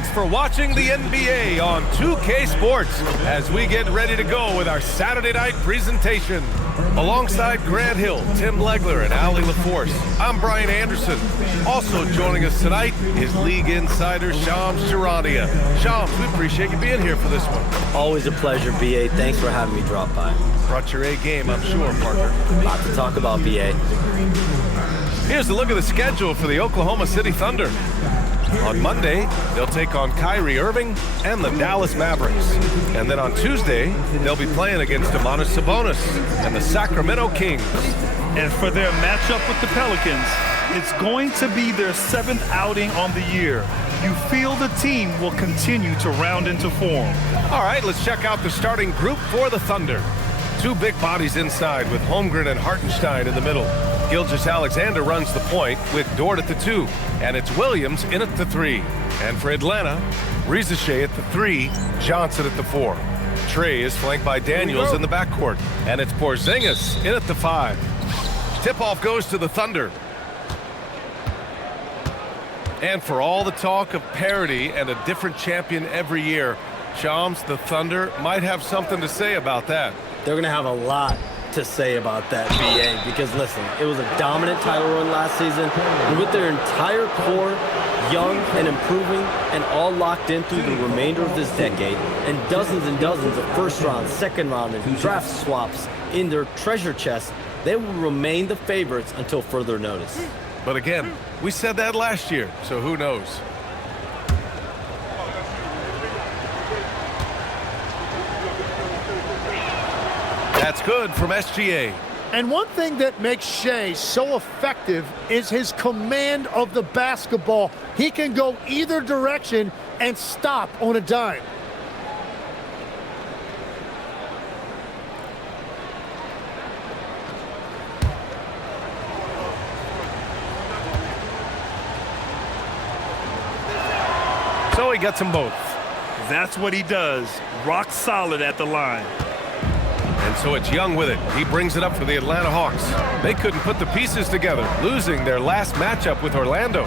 Thanks for watching the NBA on 2K Sports as we get ready to go with our Saturday night presentation. Alongside Grant Hill, Tim Legler, and Allie LaForce, I'm Brian Anderson. Also joining us tonight is League Insider Shams Charania. Shams, we appreciate you being here for this one. Always a pleasure, BA. Thanks for having me drop by. Brought your A game, I'm sure, partner. Lot to talk about, BA. Here's a look at the schedule for the Oklahoma City Thunder. On Monday, they'll take on Kyrie Irving and the Dallas Mavericks. And then on Tuesday, they'll be playing against Domantas Sabonis and the Sacramento Kings. And for their matchup with the Pelicans, it's going to be their 7th outing on the year. You feel the team will continue to round into form. All right, let's check out the starting group for the Thunder. Two big bodies inside with Holmgren and Hartenstein in the middle. Gilgeous-Alexander runs the point with Dort at the 2, and it's Williams in at the 3. And for Atlanta, Shai at the 3, Johnson at the 4. Trae is flanked by Daniels in the backcourt, and it's Porzingis in at the 5. Tip-off goes to the Thunder. And for all the talk of parity and a different champion every year, Shams, the Thunder might have something to say about that. They're going to have a lot to say about that, BA, because listen, it was a dominant title run last season, and with their entire core young and improving and all locked in through the remainder of this decade, and dozens of first round, second round, and draft swaps in their treasure chest, they will remain the favorites until further notice. But again, we said that last year, so who knows? That's good from SGA. And one thing that makes Shai so effective is his command of the basketball. He can go either direction and stop on a dime. So he gets them both. That's what he does. Rock solid at the line. And so it's Young with it. He brings it up for the Atlanta Hawks. They couldn't put the pieces together, losing their last matchup with Orlando.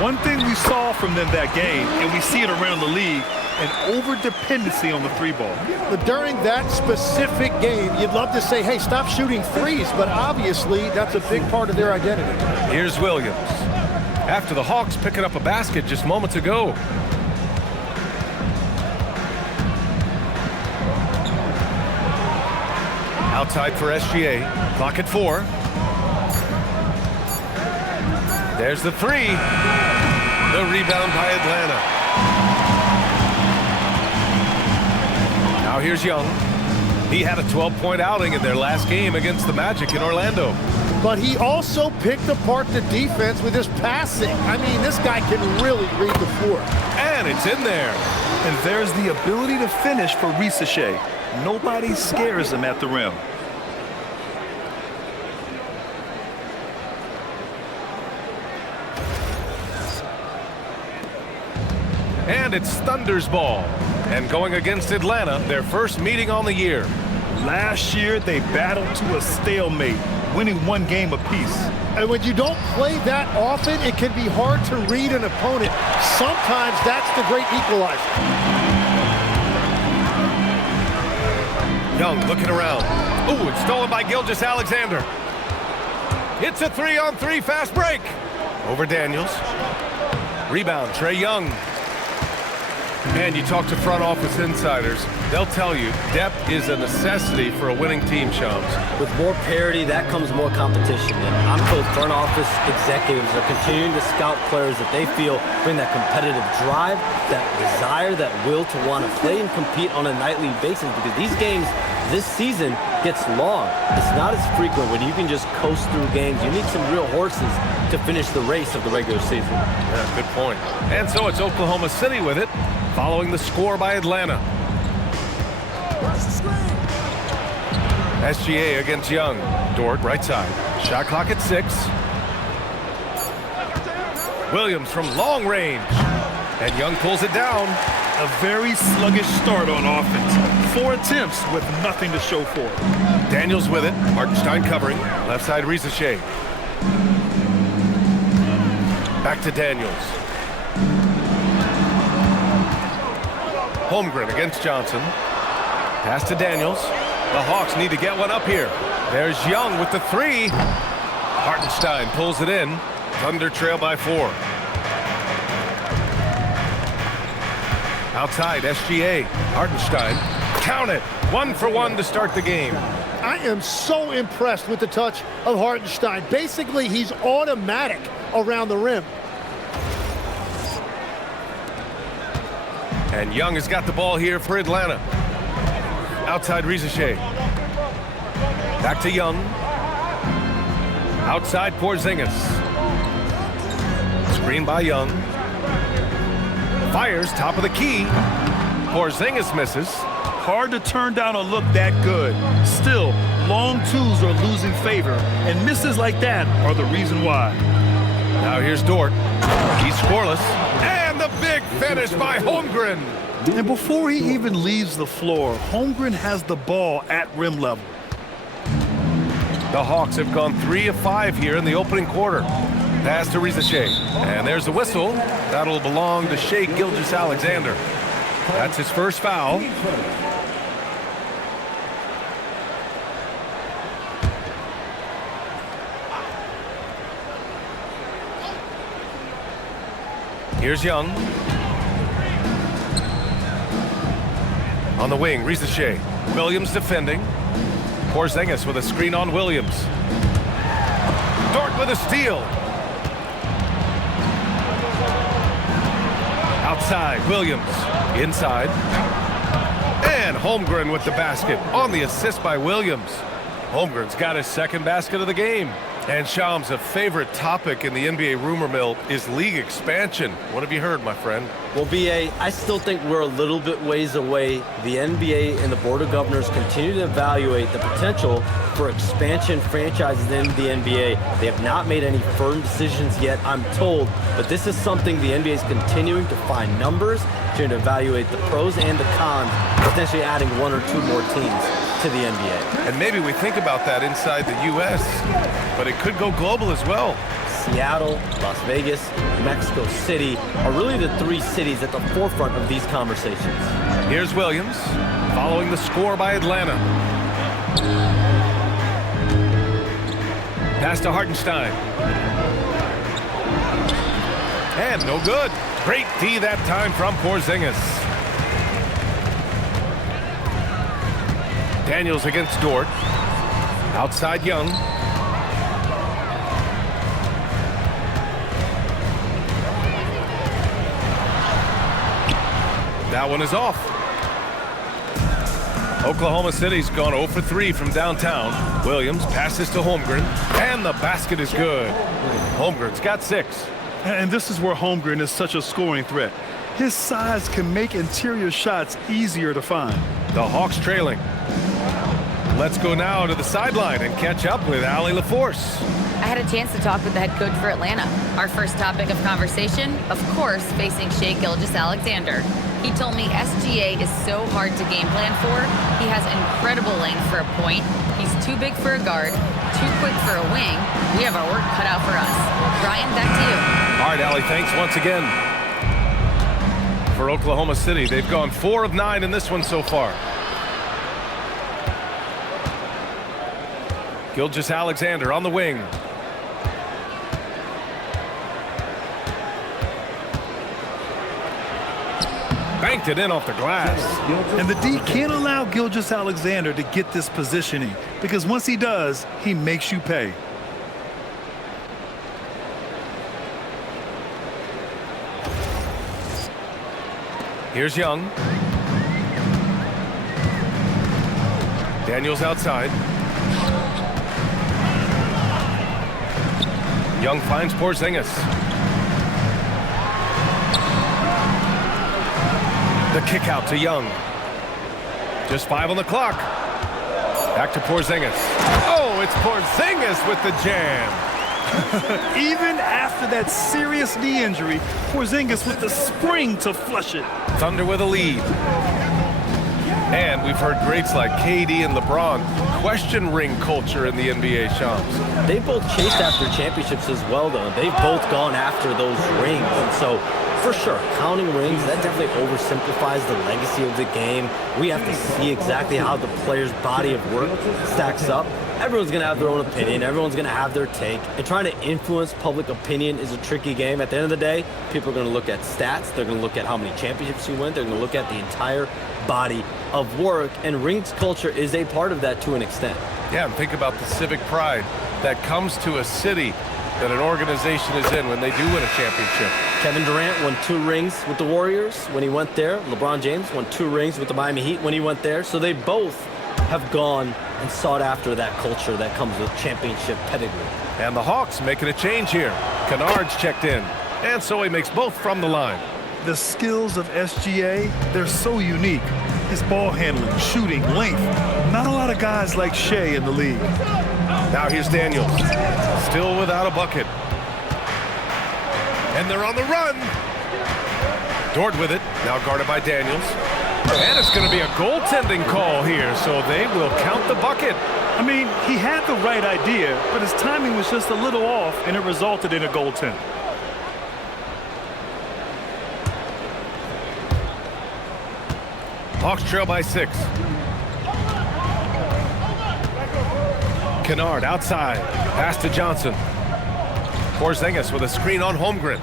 One thing we saw from them that game, and we see it around the league, an over-dependency on the 3-ball. But during that specific game, you'd love to say, hey, stop shooting threes, but obviously that's a big part of their identity. Here's Williams. After the Hawks picking up a basket just moments ago. Outside for SGA. Clock at 4. There's the 3. The rebound by Atlanta. Now here's Young. He had a 12-point outing in their last game against the Magic in Orlando. But he also picked apart the defense with his passing. I mean, this guy can really read the floor. And it's in there. And there's the ability to finish for Shai. Nobody scares him at the rim. And it's Thunder's ball. And going against Atlanta, their first meeting on the year. Last year, they battled to a stalemate, winning 1 game apiece. And when you don't play that often, it can be hard to read an opponent. Sometimes that's the great equalizer. Young looking around. Ooh, it's stolen by Gilgeous-Alexander. It's a 3-on-3 fast break. Over Daniels. Rebound, Trae Young. And you talk to front office insiders, they'll tell you depth is a necessity for a winning team, Shams. With more parity, that comes more competition. And I'm told front office executives are continuing to scout players that they feel bring that competitive drive, that desire, that will to want to play and compete on a nightly basis, because these games this season gets long. It's not as frequent when you can just coast through games. You need some real horses to finish the race of the regular season. Yeah, good point. And so it's Oklahoma City with it, following the score by Atlanta. SGA against Young. Dort right side. Shot clock at 6. Williams from long range. And Young pulls it down. A very sluggish start on offense. 4 attempts with nothing to show for it. Daniels with it. Hartenstein covering. Left side Shai. Back to Daniels. Holmgren against Johnson. Pass to Daniels. The Hawks need to get one up here. There's Young with the three. Hartenstein pulls it in. Thunder trail by 4. Outside, SGA. Hartenstein. Count it. 1 for 1 to start the game. I am so impressed with the touch of Hartenstein. Basically, he's automatic around the rim. And Young has got the ball here for Atlanta. Outside Shai. Back to Young. Outside Porzingis. Screen by Young. Fires top of the key. Porzingis misses. Hard to turn down a look that good. Still, long twos are losing favor, and misses like that are the reason why. Now here's Dort. He's scoreless. And the big finish by Holmgren. And before he even leaves the floor, Holmgren has the ball at rim level. The Hawks have gone 3 of 5 here in the opening quarter. Pass to Shai. And there's the whistle. That'll belong to Shai Gilgeous-Alexander. That's his first foul. Here's Young. On the wing, Shai. Williams defending. Porzingis with a screen on Williams. Dort with a steal. Outside, Williams. Inside. And Holmgren with the basket on the assist by Williams. Holmgren's got his second basket of the game. And Shams, a favorite topic in the NBA rumor mill is league expansion. What have you heard, my friend? Well, BA, I still think we're a little bit ways away. The NBA and the Board of Governors continue to evaluate the potential for expansion franchises in the NBA. They have not made any firm decisions yet, I'm told, but this is something the NBA is continuing to find numbers, to evaluate the pros and the cons, potentially adding 1 or 2 more teams to the NBA. And maybe we think about that inside the U.S., but it could go global as well. Seattle, Las Vegas, Mexico City are really the 3 cities at the forefront of these conversations. Here's Williams, following the score by Atlanta. Pass to Hartenstein. And no good. Great D that time from Porzingis. Daniels against Dort. Outside Young. That one is off. Oklahoma City's gone 0 for 3 from downtown. Williams passes to Holmgren, and the basket is good. Holmgren's got 6. And this is where Holmgren is such a scoring threat. His size can make interior shots easier to find. The Hawks trailing. Let's go now to the sideline and catch up with Allie LaForce. I had a chance to talk with the head coach for Atlanta. Our first topic of conversation, of course, facing Shai Gilgeous-Alexander. He told me SGA is so hard to game plan for. He has incredible length for a point. He's too big for a guard, too quick for a wing. We have our work cut out for us. Brian, back to you. All right, Allie, thanks once again. For Oklahoma City, they've gone 4 of 9 in this one so far. Gilgeous-Alexander on the wing. Banked it in off the glass. And the D can't allow Gilgeous-Alexander to get this positioning, because once he does, he makes you pay. Here's Young. Daniels outside. Young finds Porzingis. The kick out to Young. Just 5 on the clock. Back to Porzingis. Oh, it's Porzingis with the jam. Even after that serious knee injury, Porzingis with the spring to flush it. Thunder with a lead. And we've heard greats like KD and LeBron question ring culture in the NBA, Shams. They both chased after championships as well, though. They've both gone after those rings. And so For sure, counting rings, that definitely oversimplifies the legacy of the game. We have to see exactly how the player's body of work stacks up. Everyone's going to have their own opinion. Everyone's going to have their take. And trying to influence public opinion is a tricky game. At the end of the day, people are going to look at stats. They're going to look at how many championships you win. They're going to look at the entire body of work. And rings culture is a part of that to an extent. Yeah, and think about the civic pride that comes to a city that an organization is in when they do win a championship. Kevin Durant won 2 rings with the Warriors when he went there. LeBron James won 2 rings with the Miami Heat when he went there. So they both have gone and sought after that culture that comes with championship pedigree. And the Hawks making a change here. Kennard's checked in, and so he makes both from the line. The skills of SGA, they're so unique. His ball handling, shooting, length. Not a lot of guys like Shai in the league. Now here's Daniels, still without a bucket. And they're on the run. Dort with it, now guarded by Daniels. And it's going to be a goaltending call here, so they will count the bucket. I mean, he had the right idea, but his timing was just a little off, and it resulted in a goaltend. Hawks trail by 6. Kennard outside, pass to Johnson. Porzingis with a screen on Holmgren.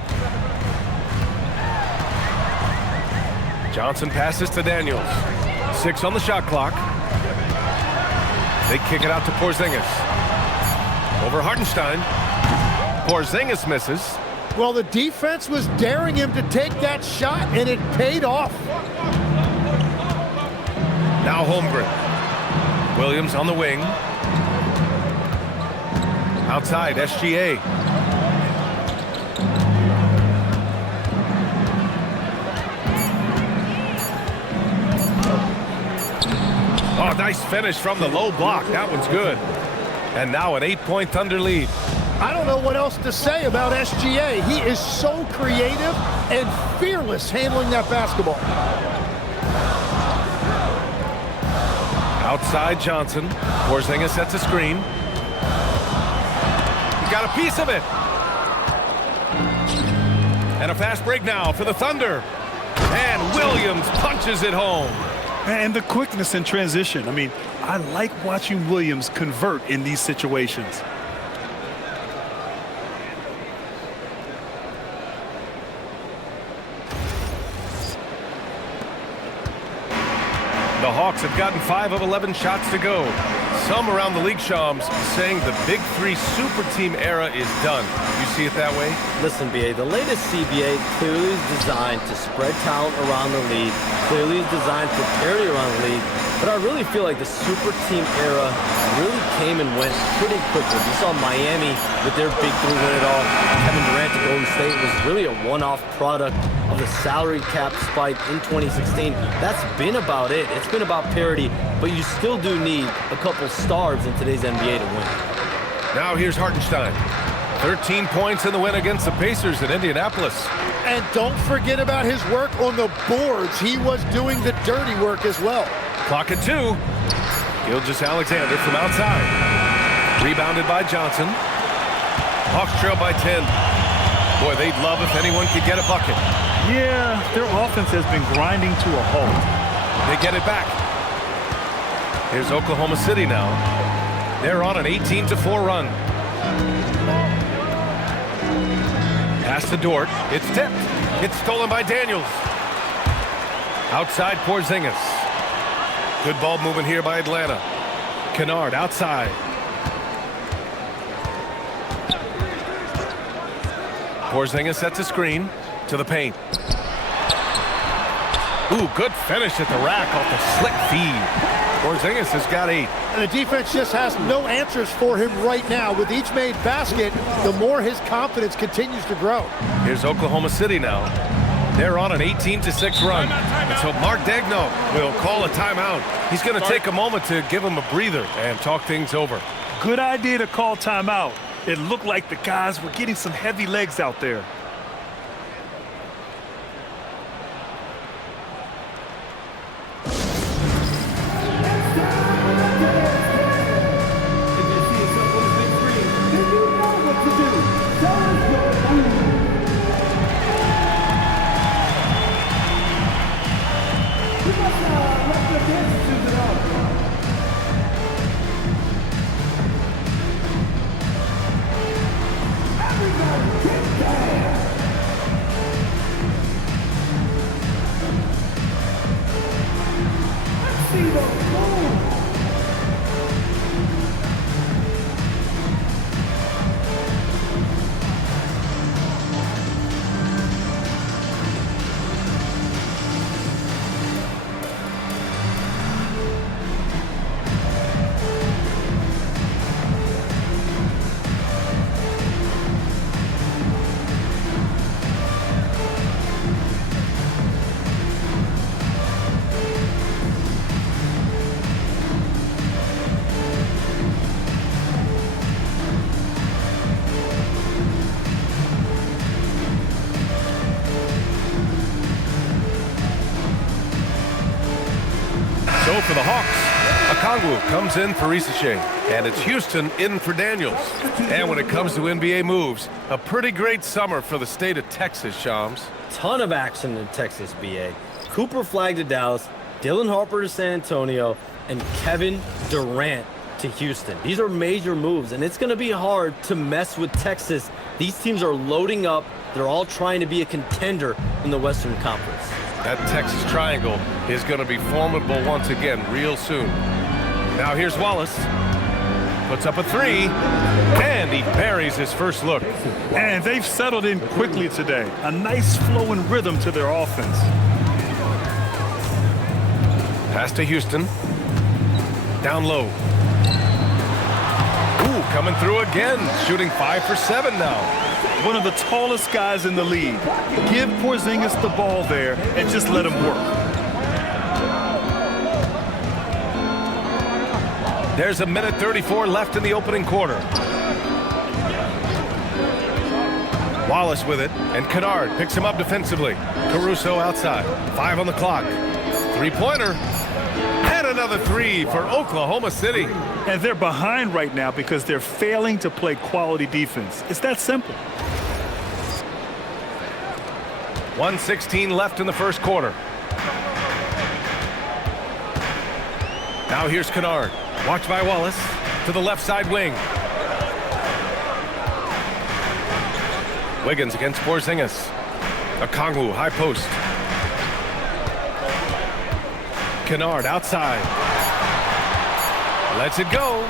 Johnson passes to Daniels. 6 on the shot clock. They kick it out to Porzingis. Over Hartenstein. Porzingis misses. Well, the defense was daring him to take that shot, and it paid off. Now Holmgren. Williams on the wing. Outside, SGA. Oh, nice finish from the low block. That one's good. And now an 8-point Thunder lead. I don't know what else to say about SGA. He is so creative and fearless handling that basketball. Outside Johnson. Porzingis sets a screen. He got a piece of it. And a fast break now for the Thunder. And Williams punches it home. And the quickness in transition. I mean, I like watching Williams convert in these situations. The Hawks have gotten 5 of 11 shots to go. Some around the league, Shams, saying the Big Three super team era is done. You see it that way? Listen, BA, the latest CBA clearly is designed to spread talent around the league, clearly is designed for parity around the league, but I really feel like the super team era really came and went pretty quickly. You saw Miami with their Big Three win it all. Kevin Durant to Golden State was really a one-off product of the salary cap spike in 2016. That's been about it. It's been about parity, but you still do need a couple stars in today's NBA to win. Now here's Hartenstein. 13 points in the win against the Pacers in Indianapolis. And don't forget about his work on the boards. He was doing the dirty work as well. Clock at 2. Gilgeous-Alexander from outside. Rebounded by Johnson. Hawks trail by 10. Boy, they'd love if anyone could get a bucket. Yeah, their offense has been grinding to a halt. They get it back. Here's Oklahoma City now. They're on an 18-4 run. Pass to Dort. It's tipped. It's stolen by Daniels. Outside Porzingis. Good ball movement here by Atlanta. Kennard outside. Porzingis sets a screen to the paint. Ooh, good finish at the rack off the slick feed. Porzingis has got 8. And the defense just has no answers for him right now. With each made basket, the more his confidence continues to grow. Here's Oklahoma City now. They're on an 18-6 run. And so Mark Daigneault will call a timeout. He's going to take a moment to give him a breather and talk things over. Good idea to call timeout. It looked like the guys were getting some heavy legs out there. So for the Hawks, Okongwu comes in for Shai, and it's Houston in for Daniels. And when it comes to NBA moves, a pretty great summer for the state of Texas, Shams. Ton of action in Texas, BA. Cooper Flag to Dallas, Dylan Harper to San Antonio, and Kevin Durant to Houston. These are major moves, and it's going to be hard to mess with Texas. These teams are loading up. They're all trying to be a contender in the Western Conference. That Texas triangle is going to be formidable once again real soon. Now here's Wallace. Puts up a three, and he buries his first look. And they've settled in quickly today. A nice flow and rhythm to their offense. Pass to Houston. Down low. Ooh, coming through again. Shooting 5 for 7 now. One of the tallest guys in the league. Give Porzingis the ball there and just let him work. There's a minute 34 left in the opening quarter. Wallace with it, and Kennard picks him up defensively. Caruso outside. 5 on the clock. Three-pointer. And another three for Oklahoma City. And they're behind right now because they're failing to play quality defense. It's that simple. 1:16 left in the first quarter. Now here's Kennard. Watched by Wallace to the left side wing. Wiggins against Porzingis. Okongwu, high post. Kennard outside. Lets it go.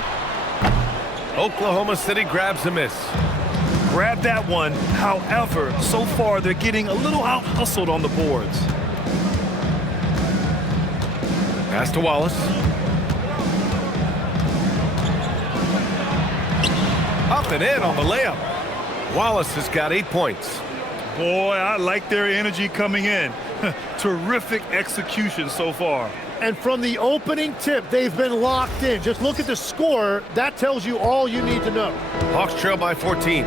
Oklahoma City grabs a miss. Grab that one. However, so far they're getting a little out-hustled on the boards. Pass to Wallace. Up and in on the layup. Wallace has got 8 points. Boy, I like their energy coming in. Terrific execution so far. And from the opening tip, they've been locked in. Just look at the score. That tells you all you need to know. Hawks trail by 14.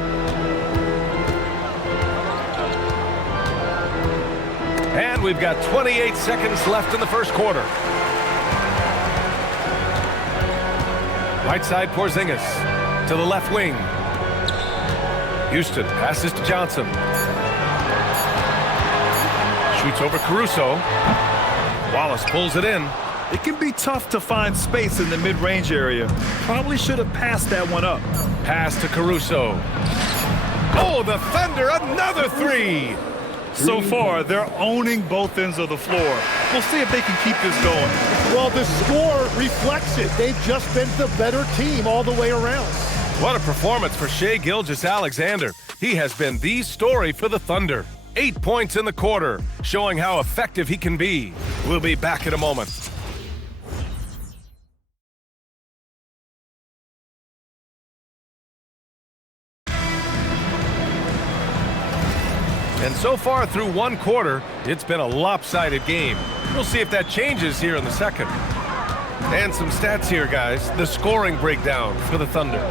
And we've got 28 seconds left in the first quarter. Right side Porzingis to the left wing. Houston passes to Johnson. Shoots over Caruso. Wallace pulls it in. It can be tough to find space in the mid-range area. Probably should have passed that one up. Pass to Caruso. Oh, the Thunder, another three. So far, they're owning both ends of the floor. We'll see if they can keep this going. Well, the score reflects it. They've just been the better team all the way around. What a performance for Shai Gilgeous-Alexander. He has been the story for the Thunder. 8 points in the quarter, showing how effective he can be. We'll be back in a moment. And so far through one quarter, it's been a lopsided game. We'll see if that changes here in the second. And some stats here, guys. The scoring breakdown for the Thunder.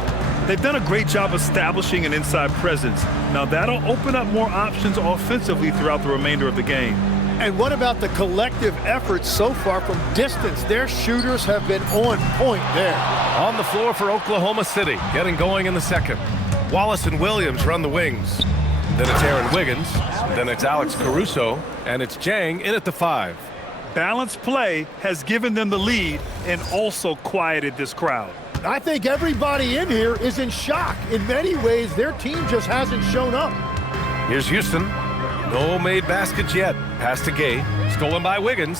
They've done a great job establishing an inside presence. Now that'll open up more options offensively throughout the remainder of the game. And what about the collective effort so far from distance? Their shooters have been on point there. On the floor for Oklahoma City, getting going in the second. Wallace and Williams run the wings. Then it's Aaron Wiggins. Then it's Alex Caruso. And it's Jang in at the 5. Balanced play has given them the lead and also quieted this crowd. I think everybody in here is in shock. In many ways, their team just hasn't shown up. Here's Houston. No made baskets yet. Pass to Gay. Stolen by Wiggins.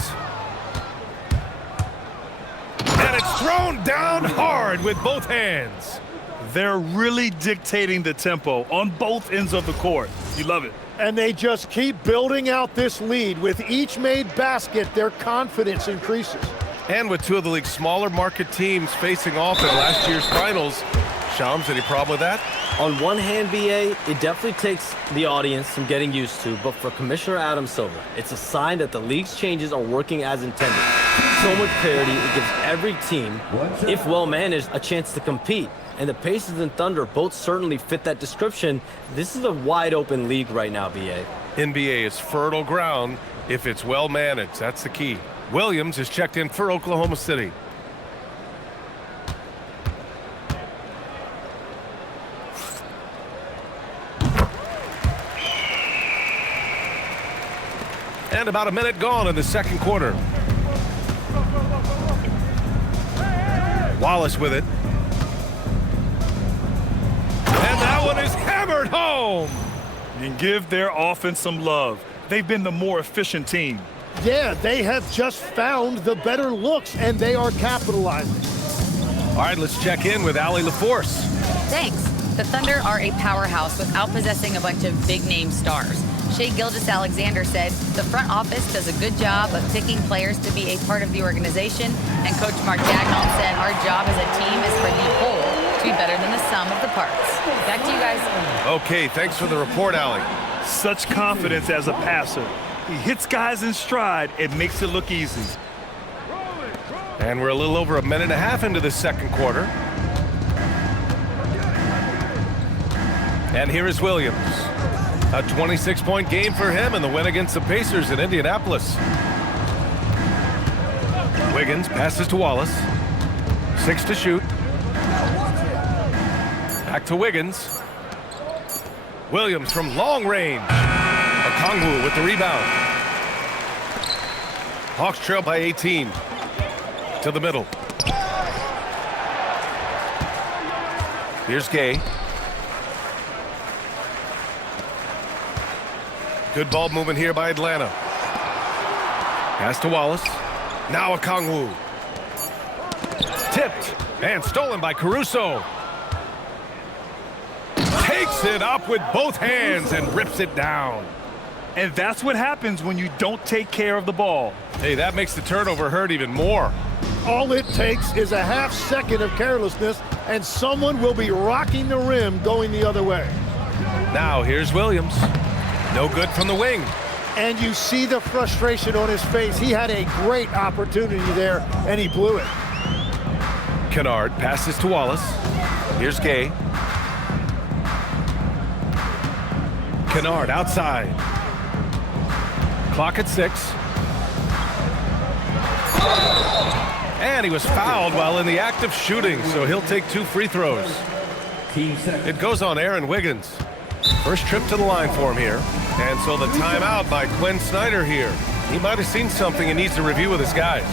And it's thrown down hard with both hands. They're really dictating the tempo on both ends of the court. You love it. And they just keep building out this lead. With each made basket, their confidence increases. And with two of the league's smaller market teams facing off in last year's finals, Shams, any problem with that? On one hand, BA, it definitely takes the audience some getting used to, but for Commissioner Adam Silver, it's a sign that the league's changes are working as intended. So much parity, it gives every team, if well managed, a chance to compete. And the Pacers and Thunder both certainly fit that description. This is a wide open league right now, BA. NBA is fertile ground if it's well managed. That's the key. Williams is checked in for Oklahoma City. And about a minute gone in the second quarter. Wallace with it. And that one is hammered home. And give their offense some love. They've been the more efficient team. Yeah, they have just found the better looks, and they are capitalizing. All right, let's check in with Allie LaForce. Thanks. The Thunder are a powerhouse without possessing a bunch of big-name stars. Shai Gilgeous-Alexander said the front office does a good job of picking players to be a part of the organization, and Coach Mark Daigneault said our job as a team is for the whole to be better than the sum of the parts. Back to you guys. Okay, thanks for the report, Allie. Such confidence as a passer. He hits guys in stride. It makes it look easy. And we're a little over a minute and a half into the second quarter. And here is Williams. A 26-point game for him in the win against the Pacers in Indianapolis. Wiggins passes to Wallace. 6 to shoot. Back to Wiggins. Williams from long range. Okongwu with the rebound. Hawks trail by 18. To the middle. Here's Gay. Good ball movement here by Atlanta. Pass to Wallace. Now Okongwu. Tipped and stolen by Caruso. Takes it up with both hands and rips it down. And that's what happens when you don't take care of the ball. Hey, that makes the turnover hurt even more. All it takes is a half second of carelessness, and someone will be rocking the rim going the other way. Now here's Williams. No good from the wing. And you see the frustration on his face. He had a great opportunity there, and he blew it. Kennard passes to Wallace. Here's Gay. Kennard outside. Clock at 6. And he was fouled while in the act of shooting, so he'll take 2 free throws. It goes on Aaron Wiggins. First trip to the line for him here. And so the timeout by Quinn Snyder here. He might have seen something and needs to review with his guys.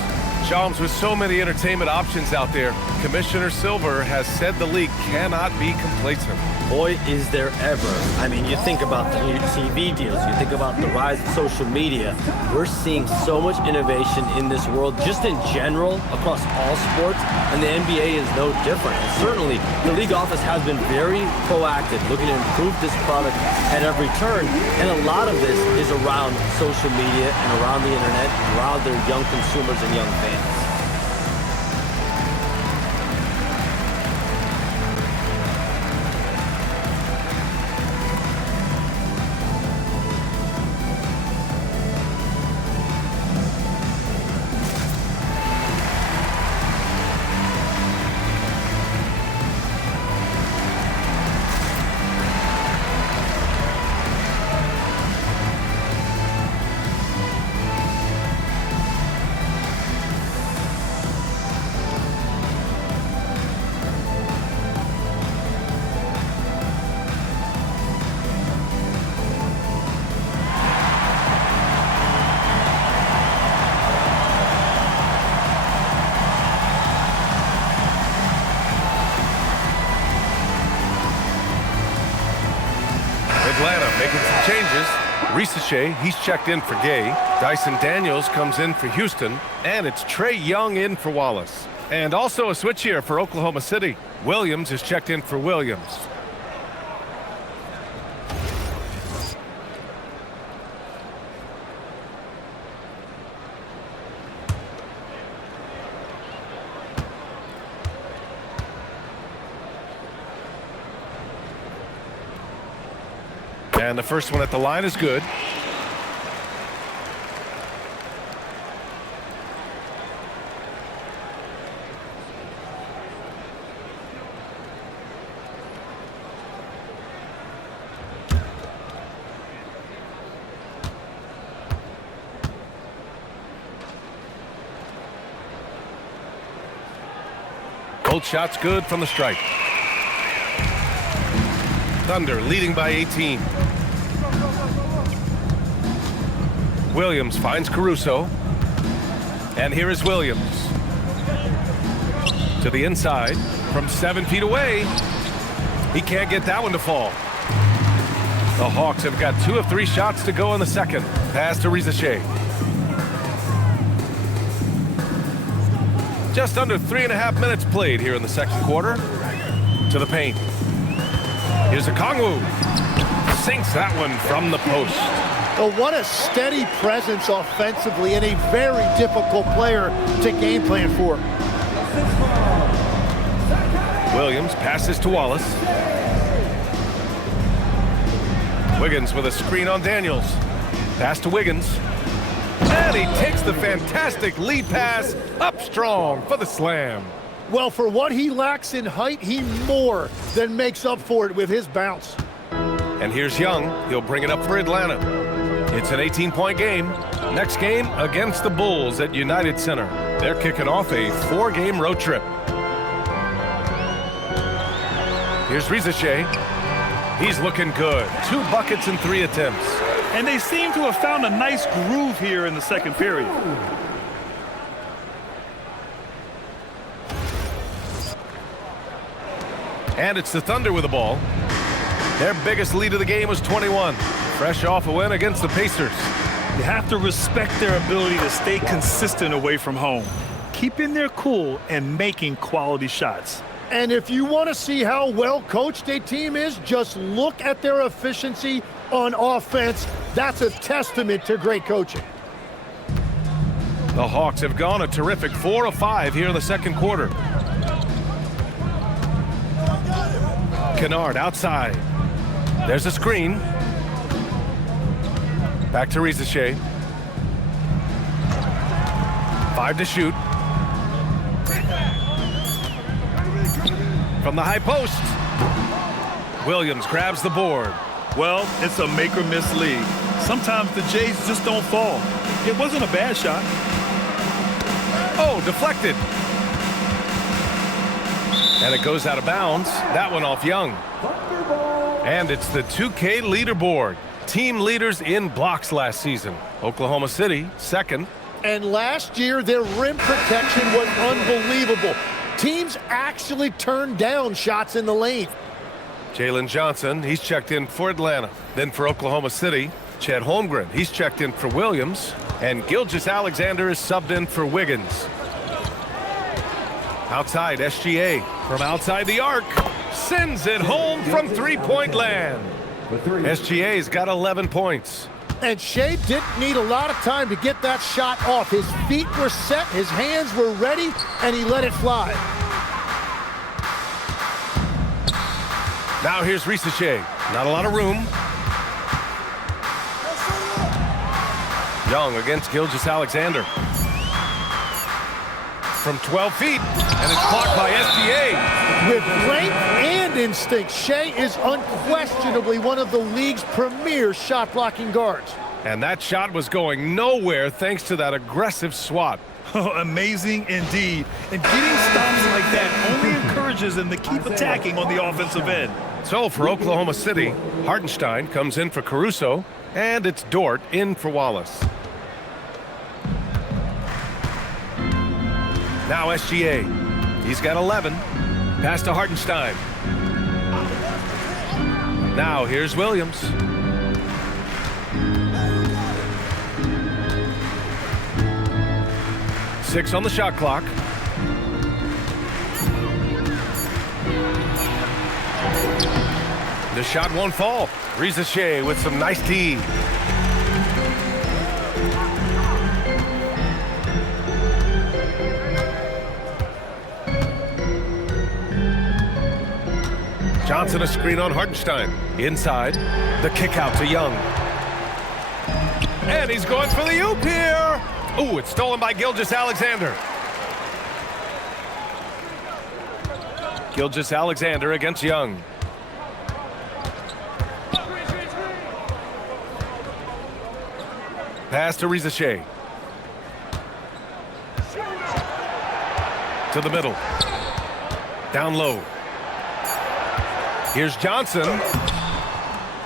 Shams, with so many entertainment options out there, Commissioner Silver has said the league cannot be complacent. Boy, is there ever. I mean, you think about the new TV deals, you think about the rise of social media. We're seeing so much innovation in this world, just in general, across all sports, and the NBA is no different. And certainly, the league office has been very proactive, looking to improve this product at every turn, and a lot of this is around social media and around the internet, and around their young consumers and young fans. Shai, he's checked in for Gay. Dyson Daniels comes in for Houston. And it's Trae Young in for Wallace. And also a switch here for Oklahoma City. Williams is checked in for Williams. And the first one at the line is good. Both shots good from the stripe. Thunder leading by 18. Williams finds Caruso. And here is Williams. To the inside from 7 feet away. He can't get that one to fall. The Hawks have got 2 of 3 shots to go in the second. Pass to Shai. Just under 3.5 minutes played here in the second quarter. To the paint. Here's Okongwu. Sinks that one from the post. Oh, what a steady presence offensively and a very difficult player to game plan for. Williams passes to Wallace. Wiggins with a screen on Daniels. Pass to Wiggins. And he takes the fantastic lead pass up strong for the slam. Well, for what he lacks in height, he more than makes up for it with his bounce. And here's Young. He'll bring it up for Atlanta. It's an 18-point game. Next game against the Bulls at United Center. They're kicking off a 4-game road trip. Here's Shai. He's looking good. 2 buckets in 3 attempts. And they seem to have found a nice groove here in the second period. And it's the Thunder with the ball. Their biggest lead of the game was 21. Fresh off a win against the Pacers. You have to respect their ability to stay consistent away from home, keeping their cool and making quality shots. And if you want to see how well coached a team is, just look at their efficiency on offense. That's a testament to great coaching. The Hawks have gone a terrific 4 of 5 here in the second quarter. Kennard outside. There's a screen. Back to Shai. 5 to shoot. From the high post. Williams grabs the board. Well, it's a make or miss league. Sometimes the Jays just don't fall. It wasn't a bad shot. Oh, deflected. And it goes out of bounds. That one off Young. And it's the 2K leaderboard. Team leaders in blocks last season. Oklahoma City, second. And last year, their rim protection was unbelievable. Teams actually turned down shots in the lane. Jalen Johnson, he's checked in for Atlanta. Then for Oklahoma City, Chet Holmgren, he's checked in for Williams. And Gilgeous-Alexander is subbed in for Wiggins. Outside, SGA from outside the arc. Sends it home from 3-point land. SGA's got 11 points. And Shai didn't need a lot of time to get that shot off. His feet were set, his hands were ready, and he let it fly. Now here's Shai. Not a lot of room. Young against Gilgeous-Alexander. From 12 feet, and it's blocked by SGA. With length and instinct, Shai is unquestionably one of the league's premier shot-blocking guards. And that shot was going nowhere thanks to that aggressive swat. Oh, amazing indeed. And getting stops like that only encourages them to keep attacking on the offensive end. So for Oklahoma City, Hartenstein comes in for Caruso, and it's Dort in for Wallace. Now SGA. He's got 11. Pass to Hartenstein. Now here's Williams. 6 on the shot clock. The shot won't fall. Shai with some nice D. Johnson a screen on Hartenstein. Inside, the kick out to Young. And he's going for the oop here. Ooh, it's stolen by Gilgeous-Alexander. Gilgeous-Alexander against Young. Pass to Shai. To the middle. Down low. Here's Johnson.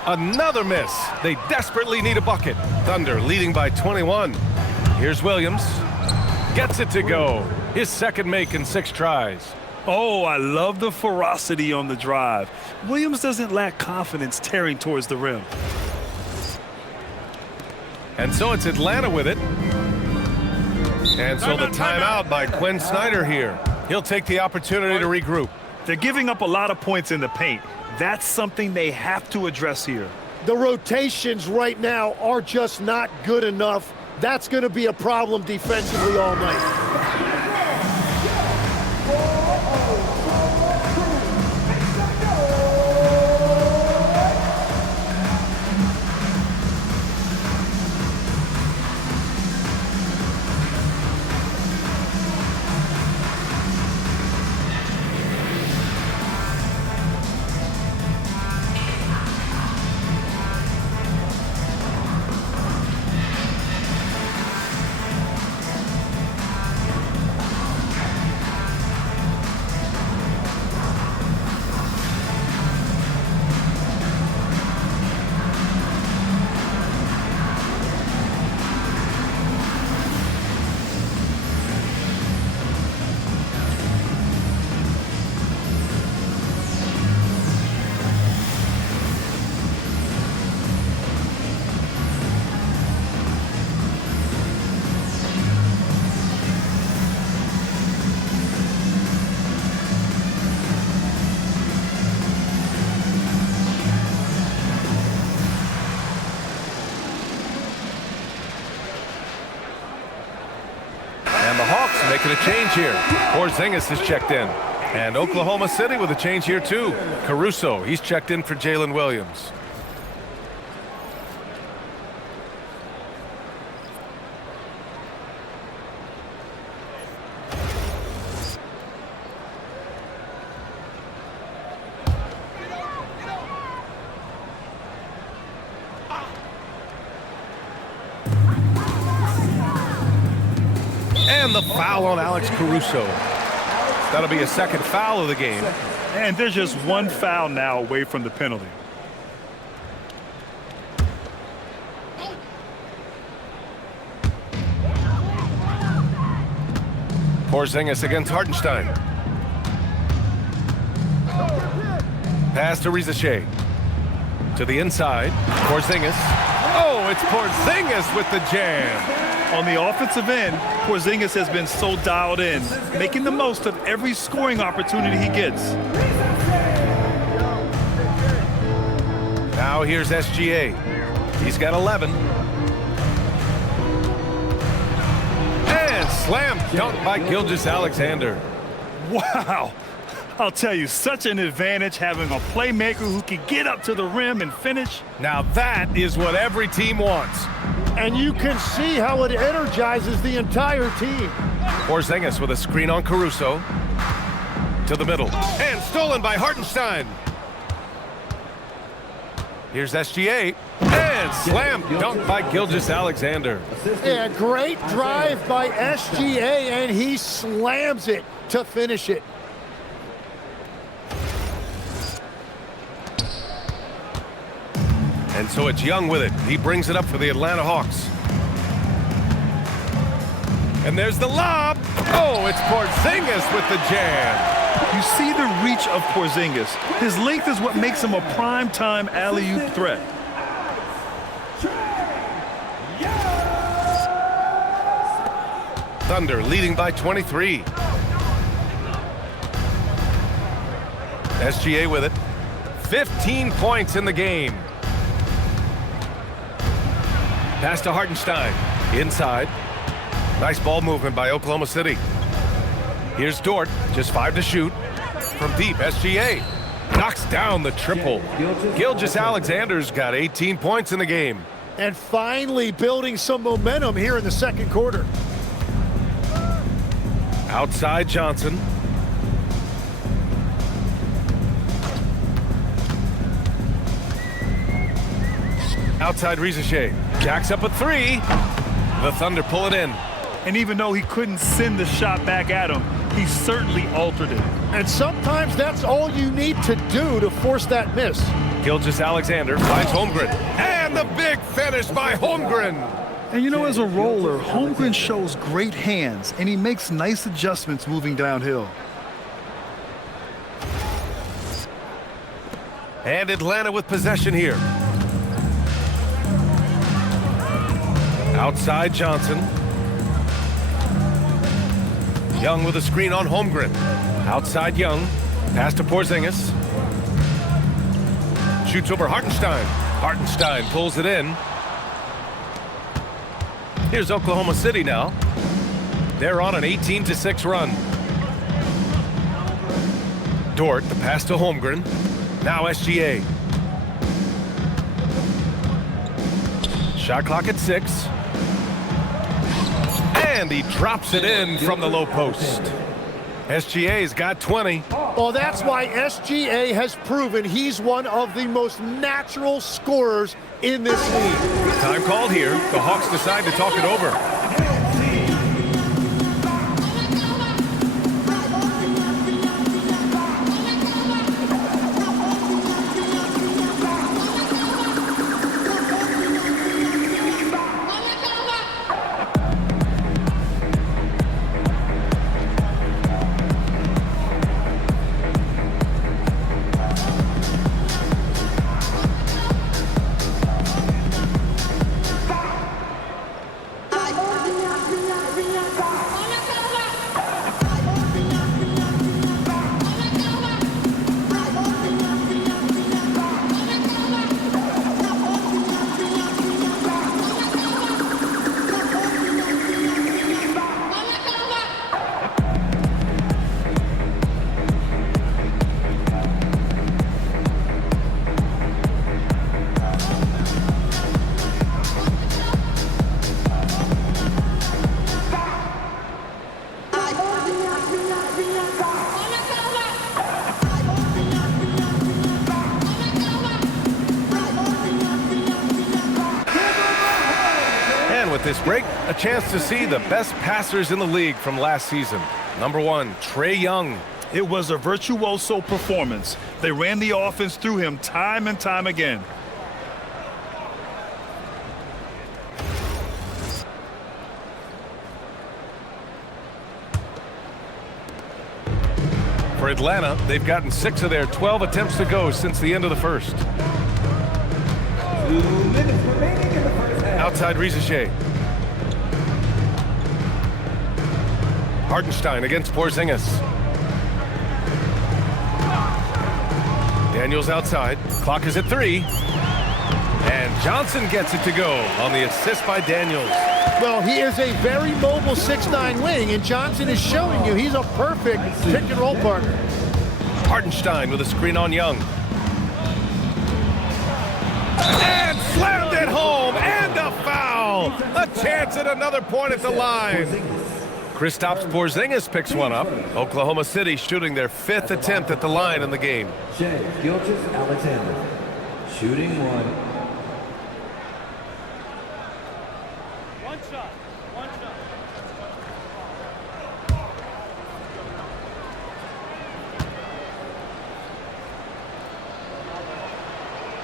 Another miss. They desperately need a bucket. Thunder leading by 21. Here's Williams. Gets it to go. His second make in 6 tries. Oh, I love the ferocity on the drive. Williams doesn't lack confidence tearing towards the rim. And so it's Atlanta with it. And so the timeout by Quinn Snyder here. He'll take the opportunity to regroup. They're giving up a lot of points in the paint. That's something they have to address here. The rotations right now are just not good enough. That's going to be a problem defensively all night. Making a change here. Porzingis is checked in. And Oklahoma City with a change here too. Caruso, he's checked in for Jalen Williams. And the foul on Alex Caruso. That'll be a second foul of the game. And there's just one foul now away from the penalty. Porzingis against Hartenstein. Pass to Shai. To the inside. Porzingis. Oh, it's Porzingis with the jam. On the offensive end, Porzingis has been so dialed in, making the most of every scoring opportunity he gets. Now here's SGA. He's got 11. And slam dunk by Gilgeous-Alexander. Wow. I'll tell you, such an advantage having a playmaker who can get up to the rim and finish. Now that is what every team wants. And you can see how it energizes the entire team. Porzingis with a screen on Caruso. To the middle. And stolen by Hartenstein. Here's SGA. And slam dunk by Gilgeous-Alexander. Yeah, great drive by SGA, and he slams it to finish it. And so it's Young with it. He brings it up for the Atlanta Hawks. And there's the lob. Oh, it's Porzingis with the jam. You see the reach of Porzingis. His length is what makes him a prime-time alley-oop threat. Thunder leading by 23. SGA with it. 15 points in the game. Pass to Hartenstein. Inside. Nice ball movement by Oklahoma City. Here's Dort. Just 5 to shoot. From deep, SGA knocks down the triple. Gilgeous-Alexander's got 18 points in the game. And finally building some momentum here in the second quarter. Outside Johnson. Outside Shai. Jacks up a 3. The Thunder pull it in. And even though he couldn't send the shot back at him, he certainly altered it. And sometimes that's all you need to do to force that miss. Gilgeous-Alexander finds Holmgren. And the big finish by Holmgren. And you know, as a roller, Holmgren shows great hands, and he makes nice adjustments moving downhill. And Atlanta with possession here. Outside Johnson. Young with a screen on Holmgren. Outside Young. Pass to Porzingis. Shoots over Hartenstein. Hartenstein pulls it in. Here's Oklahoma City now. They're on an 18-6 run. Dort, the pass to Holmgren. Now SGA. Shot clock at 6. And he drops it in from the low post. SGA's got 20. Well, that's why SGA has proven he's one of the most natural scorers in this league. Time called here. The Hawks decide to talk it over. With this break, a chance to see the best passers in the league from last season. Number 1, Trae Young. It was a virtuoso performance. They ran the offense through him time and time again. For Atlanta, they've gotten 6 of their 12 attempts to go since the end of the first. 2 minutes remaining in the first half. Outside Shai. Hartenstein against Porzingis. Daniels outside. Clock is at 3. And Johnson gets it to go on the assist by Daniels. Well, he is a very mobile 6'9" wing, and Johnson is showing you he's a perfect pick-and-roll partner. Hartenstein with a screen on Young. And slammed it home, and a foul! A chance at another point at the line. Kristaps Porzingis picks one up. Oklahoma City shooting their 5th attempt at the line in the game. Shai Gilgeous-Alexander, shooting 1. One shot.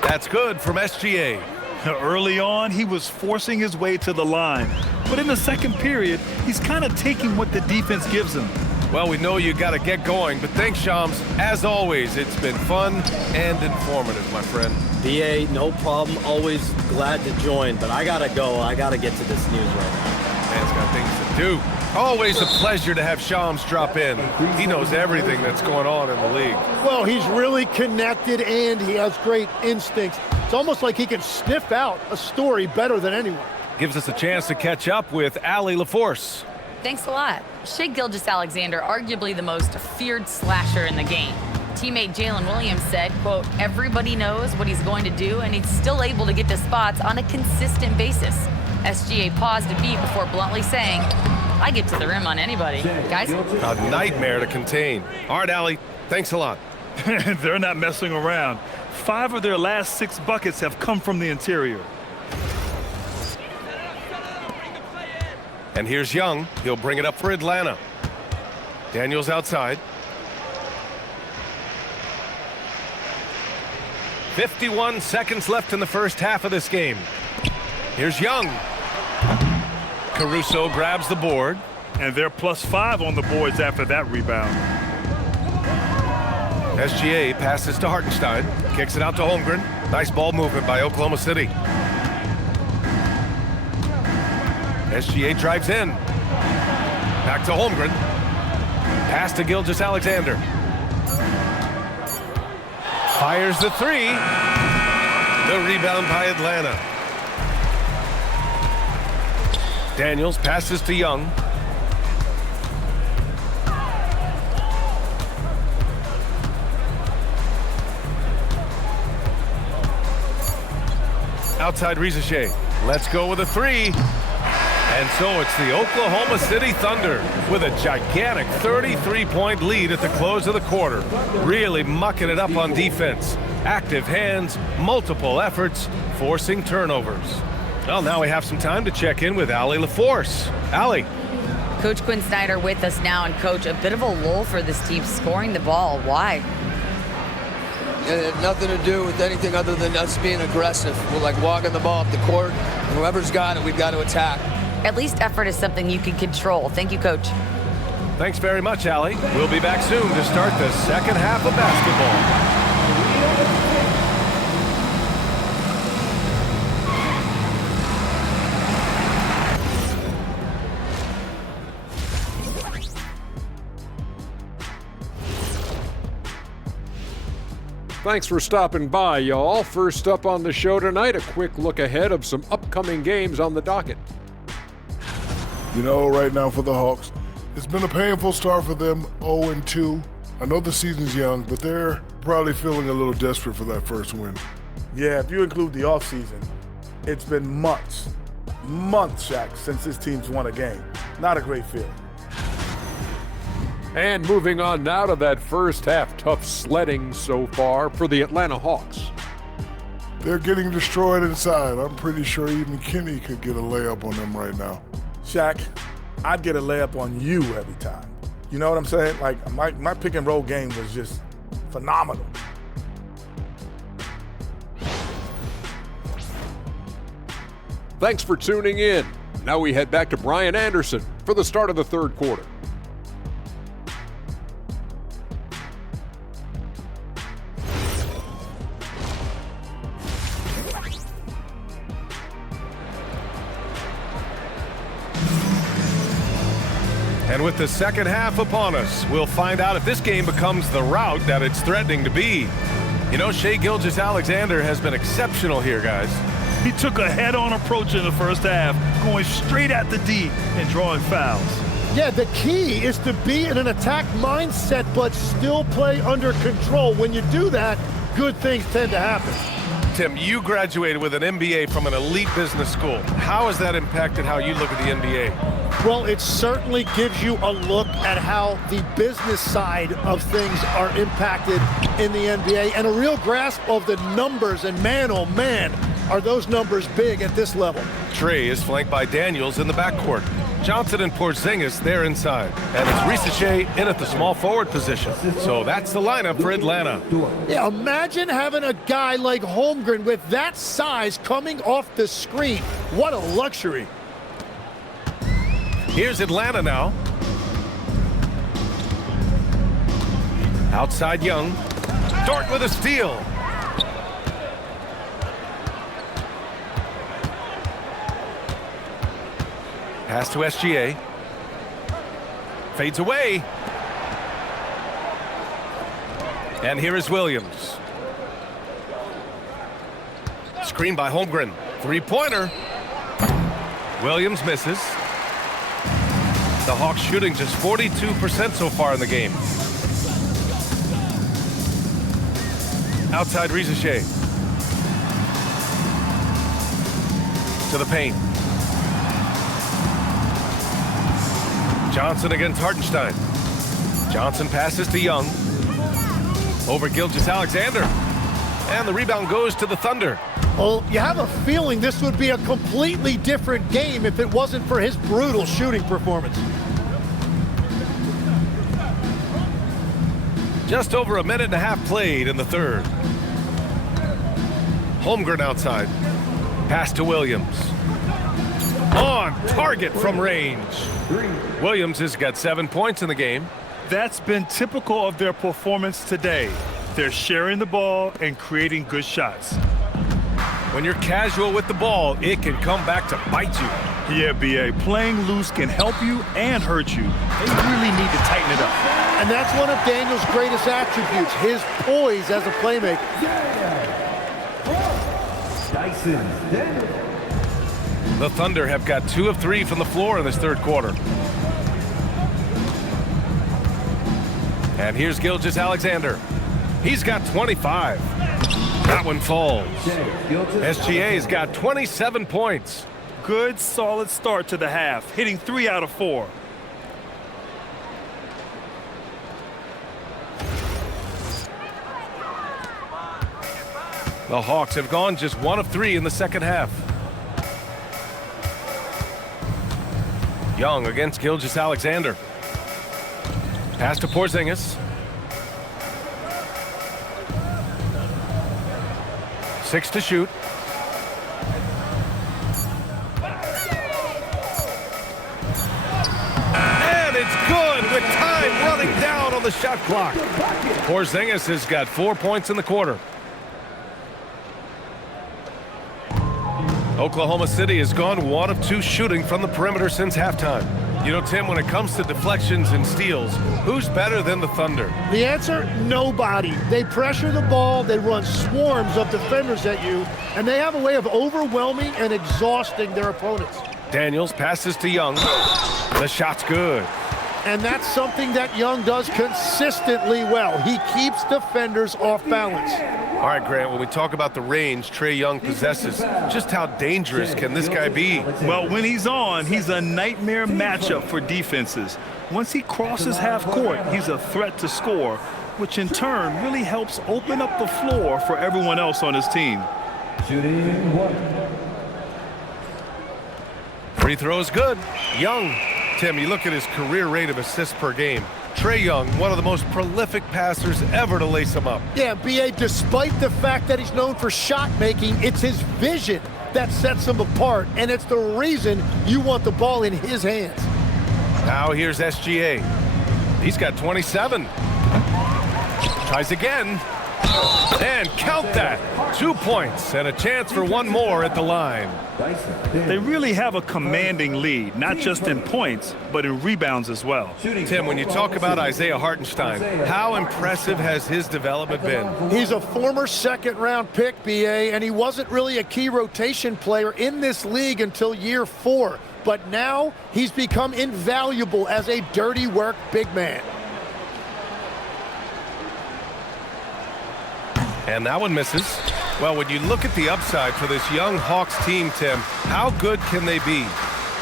That's good from SGA. Early on, he was forcing his way to the line. But in the second period, he's kind of taking what the defense gives him. Well, we know you got to get going, but thanks, Shams. As always, it's been fun and informative, my friend. BA, no problem. Always glad to join, but I got to go. I got to get to this news right now. Man's got things to do. Always a pleasure to have Shams drop in. He knows everything that's going on in the league. Well, he's really connected and he has great instincts. It's almost like he can sniff out a story better than anyone. Gives us a chance to catch up with Allie LaForce. Thanks a lot. Shai Gilgeous-Alexander, arguably the most feared slasher in the game. Teammate Jalen Williams said, quote, everybody knows what he's going to do and he's still able to get to spots on a consistent basis. SGA paused a beat before bluntly saying, I get to the rim on anybody. Guys? A nightmare to contain. All right, Allie, thanks a lot. They're not messing around. 5 of their last 6 buckets have come from the interior. And here's Young. He'll bring it up for Atlanta. Daniels outside. 51 seconds left in the first half of this game. Here's Young. Caruso grabs the board. And they're +5 on the boards after that rebound. SGA passes to Hartenstein. Kicks it out to Holmgren. Nice ball movement by Oklahoma City. SGA drives in. Back to Holmgren. Pass to Gilgeous-Alexander. Fires the 3. The rebound by Atlanta. Daniels passes to Young. Outside Rizachet. Let's go with a 3. And so it's the Oklahoma City Thunder with a gigantic 33-point lead at the close of the quarter. Really mucking it up on defense. Active hands, multiple efforts, forcing turnovers. Well, now we have some time to check in with Allie LaForce. Allie. Coach Quinn Snyder with us now, and Coach, a bit of a lull for this team scoring the ball. Why? It had nothing to do with anything other than us being aggressive. We're like walking the ball up the court. Whoever's got it, we've got to attack. At least effort is something you can control. Thank you, Coach. Thanks very much, Allie. We'll be back soon to start the second half of basketball. Thanks for stopping by, y'all. First up on the show tonight, a quick look ahead of some upcoming games on the docket. You know, right now for the Hawks, it's been a painful start for them, 0-2. I know the season's young, but they're probably feeling a little desperate for that first win. Yeah, if you include the offseason, it's been months, Shaq, since this team's won a game. Not a great feeling. And moving on now to that first half, tough sledding so far for the Atlanta Hawks. They're getting destroyed inside. I'm pretty sure even Kenny could get a layup on them right now. Shaq, I'd get a layup on you every time. You know what I'm saying? Like, my pick and roll game was just phenomenal. Thanks for tuning in. Now we head back to Brian Anderson for the start of the third quarter. And with the second half upon us, we'll find out if this game becomes the rout that it's threatening to be. You know, Shai Gilgeous-Alexander has been exceptional here, guys. He took a head-on approach in the first half, going straight at the D and drawing fouls. Yeah, the key is to be in an attack mindset but still play under control. When you do that, good things tend to happen. Tim, you graduated with an MBA from an elite business school. How has that impacted how you look at the NBA? Well, it certainly gives you a look at how the business side of things are impacted in the NBA and a real grasp of the numbers. And man, oh man, are those numbers big at this level. Trae is flanked by Daniels in the backcourt. Johnson and Porzingis there inside. And it's Rizachet in at the small forward position. So that's the lineup for Atlanta. Yeah, imagine having a guy like Holmgren with that size coming off the screen. What a luxury. Here's Atlanta now. Outside Young. Dort with a steal. Pass to SGA. Fades away. And here is Williams. Screen by Holmgren. Three-pointer. Williams misses. The Hawks shooting just 42% so far in the game. Outside Shai. To the paint. Johnson against Hartenstein. Johnson passes to Young. Over Gilgeous-Alexander. And the rebound goes to the Thunder. Well, you have a feeling this would be a completely different game if it wasn't for his brutal shooting performance. Just over a minute and a half played in the third. Holmgren outside. Pass to Williams. On target from range. Williams has got 7 points in the game. That's been typical of their performance today. They're sharing the ball and creating good shots. When you're casual with the ball, it can come back to bite you. Yeah, B.A., playing loose can help you and hurt you. They really need to tighten it up. And that's one of Daniel's greatest attributes, his poise as a playmaker. The Thunder have got 2 of 3 from the floor in this third quarter. And here's Gilgeous-Alexander. He's got 25. That one falls. SGA's got 27 points. Good, solid start to the half, hitting 3 out of 4. The Hawks have gone just 1 of 3 in the second half. Young against Gilgeous-Alexander. Pass to Porzingis. 6 to shoot. And it's good with time running down on the shot clock. Porzingis has got 4 points in the quarter. Oklahoma City has gone 1 of 2 shooting from the perimeter since halftime. You know, Tim, when it comes to deflections and steals, who's better than the Thunder? The answer, nobody. They pressure the ball, they run swarms of defenders at you, and they have a way of overwhelming and exhausting their opponents. Daniels passes to Young. The shot's good. And that's something that Young does consistently well. He keeps defenders off balance. All right, Grant, when we talk about the range Trae Young possesses, just how dangerous can this guy be? Well, when he's on, he's a nightmare matchup for defenses. Once he crosses half court, he's a threat to score, which in turn really helps open up the floor for everyone else on his team. Free throw is good. Young. Tim, you look at his career rate of assists per game. Trae Young, one of the most prolific passers ever to lace him up. Yeah, B.A., despite the fact that he's known for shot making, it's his vision that sets him apart, and it's the reason you want the ball in his hands. Now here's SGA. He's got 27. Tries again. And count that. 2 points and a chance for 1 more at the line. They really have a commanding lead, not just in points, but in rebounds as well. Tim, when you talk about Isaiah Hartenstein, how impressive has his development been? He's a former second-round pick, B.A., and he wasn't really a key rotation player in this league until year 4. But now he's become invaluable as a dirty work big man. And that one misses. Well, when you look at the upside for this young Hawks team, Tim, how good can they be?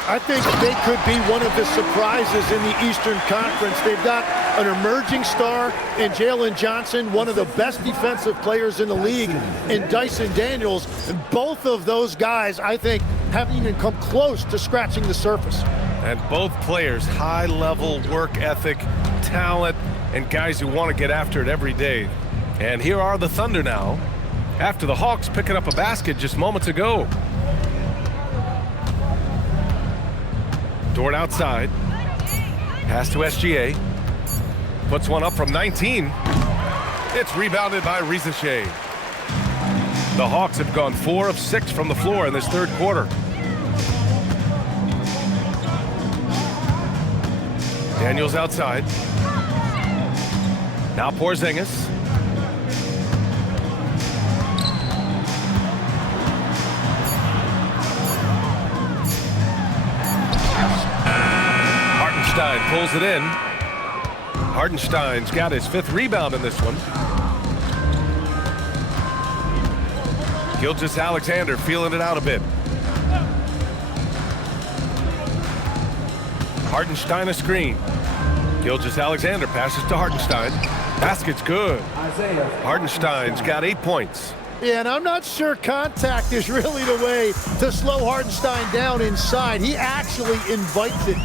I think they could be one of the surprises in the Eastern Conference. They've got an emerging star in Jalen Johnson, one of the best defensive players in the league, in Dyson Daniels. And both of those guys, I think, haven't even come close to scratching the surface. And both players, high-level work ethic, talent, and guys who want to get after it every day. And here are the Thunder now, after the Hawks picking up a basket just moments ago. Dort outside. Pass to SGA. Puts one up from 19. It's rebounded by Shai. The Hawks have gone 4 of 6 from the floor in this third quarter. Daniels outside. Now Porzingis. Hartenstein pulls it in. Hartenstein's got his 5th rebound in this one. Gilgeous-Alexander feeling it out a bit. Hartenstein a screen. Gilgeous-Alexander passes to Hartenstein. Basket's good. Hartenstein's got 8 points. Yeah, and I'm not sure contact is really the way to slow Hartenstein down inside. He actually invites it.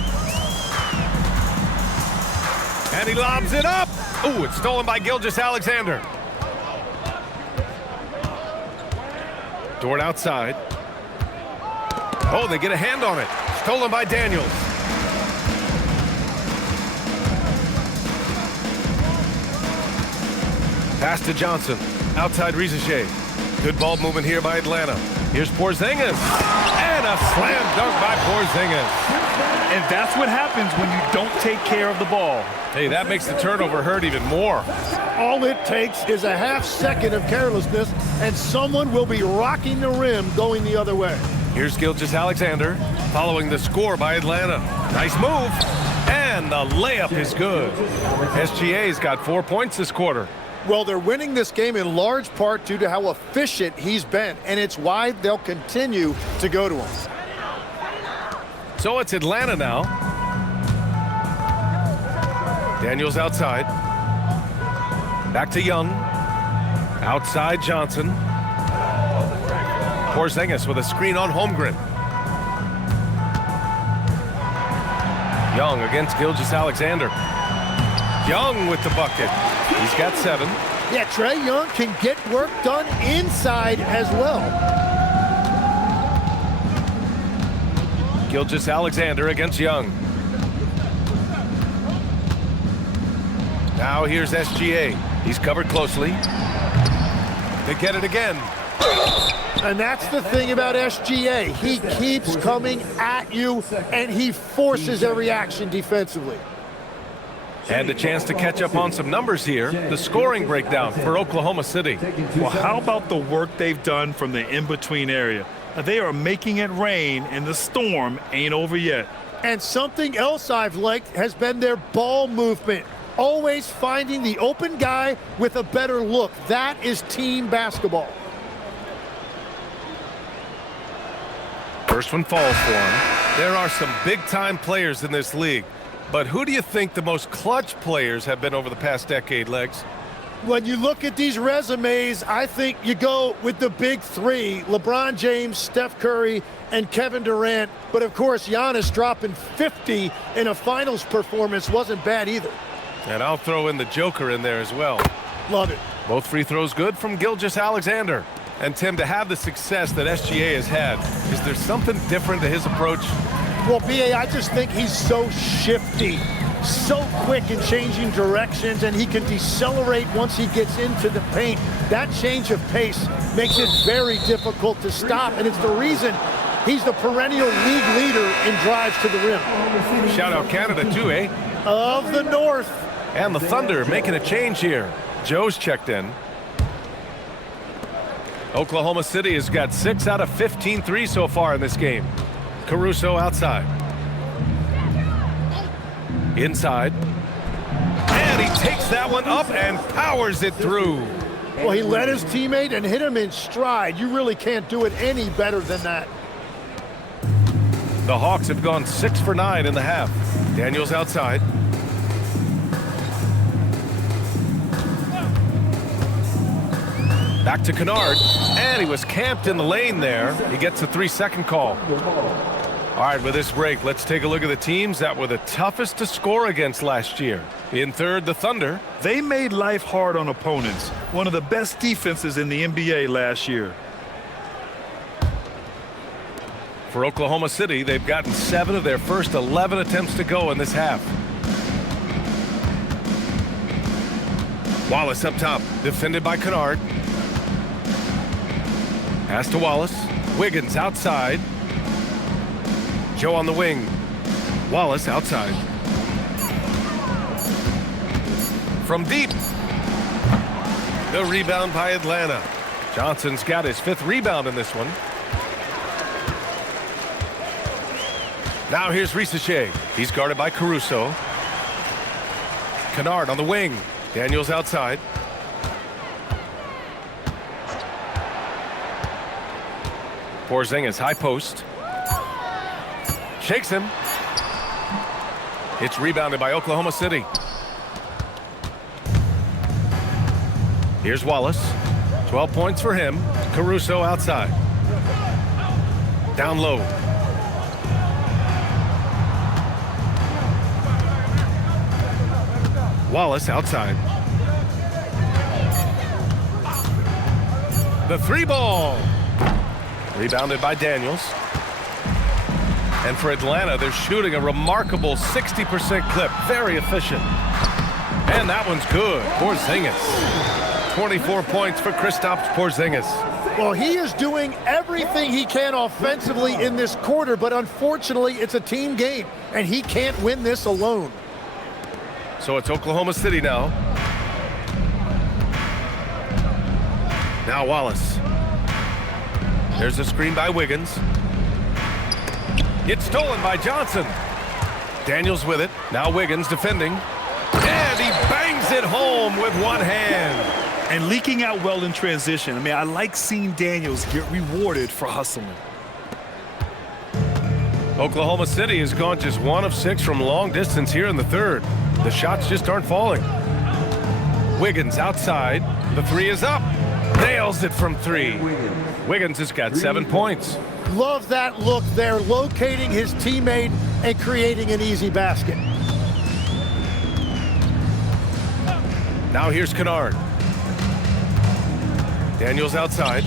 And he lobs it up. Ooh, it's stolen by Gilgeous-Alexander. Dort outside. Oh, they get a hand on it. Stolen by Daniels. Pass to Johnson. Outside Rizachet. Good ball movement here by Atlanta. Here's Porzingis. And a slam dunk by Porzingis. And that's what happens when you don't take care of the ball. Hey, that makes the turnover hurt even more. All it takes is a half second of carelessness, and someone will be rocking the rim going the other way. Here's Gilgeous-Alexander following the score by Atlanta. Nice move. And the layup is good. SGA's got 4 points this quarter. Well, they're winning this game in large part due to how efficient he's been, and it's why they'll continue to go to him. So it's Atlanta now. Daniels outside. Back to Young. Outside Johnson. Porzingis with a screen on Holmgren. Young against Gilgeous-Alexander. Young with the bucket. He's got 7. Yeah, Trae Young can get work done inside as well. Gilgeous-Alexander against Young. Now here's SGA. He's covered closely. They get it again. And that's the thing about SGA. He keeps coming at you, and he forces every action defensively. And a chance to catch up on some numbers here. The scoring breakdown for Oklahoma City. Well, how about the work they've done from the in-between area? They are making it rain, and the storm ain't over yet. And something else I've liked has been their ball movement. Always finding the open guy with a better look. That is team basketball. First one falls for him. There are some big-time players in this league. But who do you think the most clutch players have been over the past decade, Legs? When you look at these resumes, I think you go with the big 3, LeBron James, Steph Curry, and Kevin Durant. But of course, Giannis dropping 50 in a finals performance wasn't bad either. And I'll throw in the Joker in there as well. Love it. Both free throws good from Gilgeous-Alexander. And Tim, to have the success that SGA has had, is there something different to his approach? Well, B.A., I just think he's so shifty, so quick in changing directions, and he can decelerate once he gets into the paint. That change of pace makes it very difficult to stop, and it's the reason he's the perennial league leader in drives to the rim. Shout out Canada too, eh? Of the North. And the Thunder making a change here. Joe's checked in. Oklahoma City has got 6 out of 15 threes so far in this game. Caruso outside. Inside. And he takes that one up and powers it through. Well, he led his teammate and hit him in stride. You really can't do it any better than that. The Hawks have gone 6 for 9 in the half. Daniels outside. Back to Kennard, and he was camped in the lane there. He gets a 3-second call. All right, with this break, let's take a look at the teams that were the toughest to score against last year. In third, the Thunder. They made life hard on opponents. One of the best defenses in the NBA last year. For Oklahoma City, they've gotten 7 of their first 11 attempts to go in this half. Wallace up top, defended by Kennard. Pass to Wallace. Wiggins outside. Joe on the wing. Wallace outside. from deep. The rebound by Atlanta. Johnson's got his 5th rebound in this one. Now here's Shai. He's guarded by Caruso. Kennard on the wing. Daniels outside. Porzingis high post. Shakes him. It's rebounded by Oklahoma City. Here's Wallace. 12 points for him. Caruso outside. Down low. Wallace outside. The 3 ball. Rebounded by Daniels. And for Atlanta, they're shooting a remarkable 60% clip. Very efficient. And that one's good. Porzingis. 24 points for Kristaps Porzingis. Well, he is doing everything he can offensively in this quarter, but unfortunately, it's a team game, and he can't win this alone. So it's Oklahoma City now. Now Wallace. There's a screen by Wiggins. It's stolen by Johnson. Daniels with it. Now Wiggins defending. And he bangs it home with one hand. And leaking out well in transition. I mean, I like seeing Daniels get rewarded for hustling. Oklahoma City has gone just 1 of 6 from long distance here in the 3rd. The shots just aren't falling. Wiggins outside. The 3 is up. Nails it from 3. Wiggins has got 7 points. Love that look there, locating his teammate and creating an easy basket. Now here's Kennard. Daniels outside.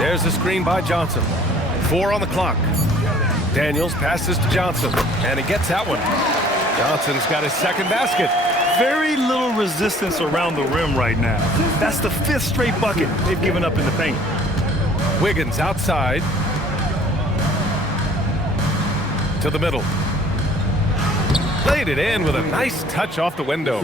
There's a screen by Johnson. 4 on the clock. Daniels passes to Johnson, and he gets that one. Johnson's got his 2nd basket. Very little resistance around the rim right now. That's the 5th straight bucket they've given up in the paint. Wiggins outside. To the middle. Played it in with a nice touch off the window.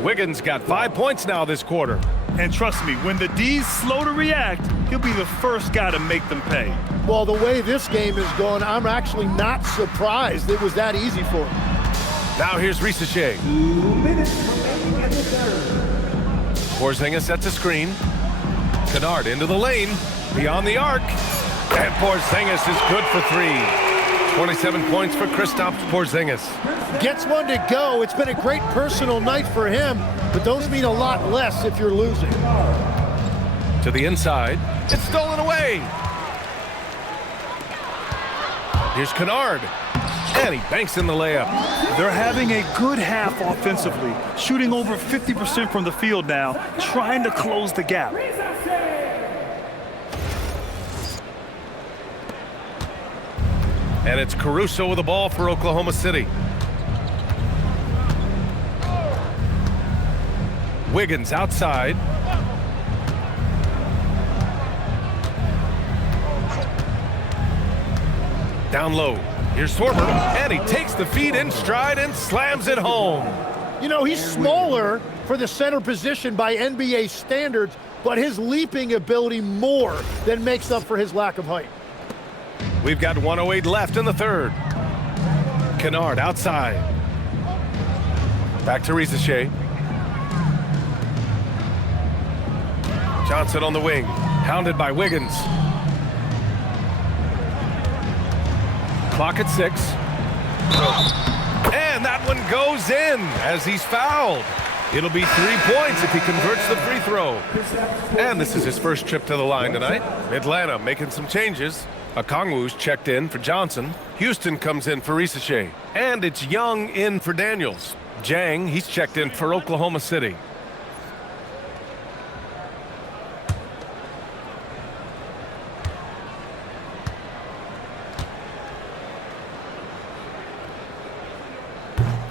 Wiggins got 5 points now this quarter. And trust me, when the D's slow to react, he'll be the first guy to make them pay. Well, the way this game is going, I'm actually not surprised it was that easy for him. Now here's Shai. 2 minutes remaining in the 3rd. Porzingis sets a screen. Kennard into the lane. Beyond the arc. And Porzingis is good for 3. 27 points for Kristaps Porzingis. Gets one to go. It's been a great personal night for him, but those mean a lot less if you're losing. To the inside. It's stolen away. Here's Kennard. And he banks in the layup. They're having a good half offensively, shooting over 50% from the field now, trying to close the gap. And it's Caruso with the ball for Oklahoma City. Wiggins outside. Down low. Here's Sorber, and he takes the feed in stride and slams it home. You know, he's smaller for the center position by NBA standards, but his leaping ability more than makes up for his lack of height. We've got 1:08 left in the 3rd. Kennard outside. Back to Shai. Johnson on the wing, hounded by Wiggins. Clock at 6. And that one goes in as he's fouled. It'll be 3 points if he converts the free throw. And this is his first trip to the line tonight. Atlanta making some changes. Okongwu's checked in for Johnson. Houston comes in for Shai. And it's Young in for Daniels. Jang, he's checked in for Oklahoma City.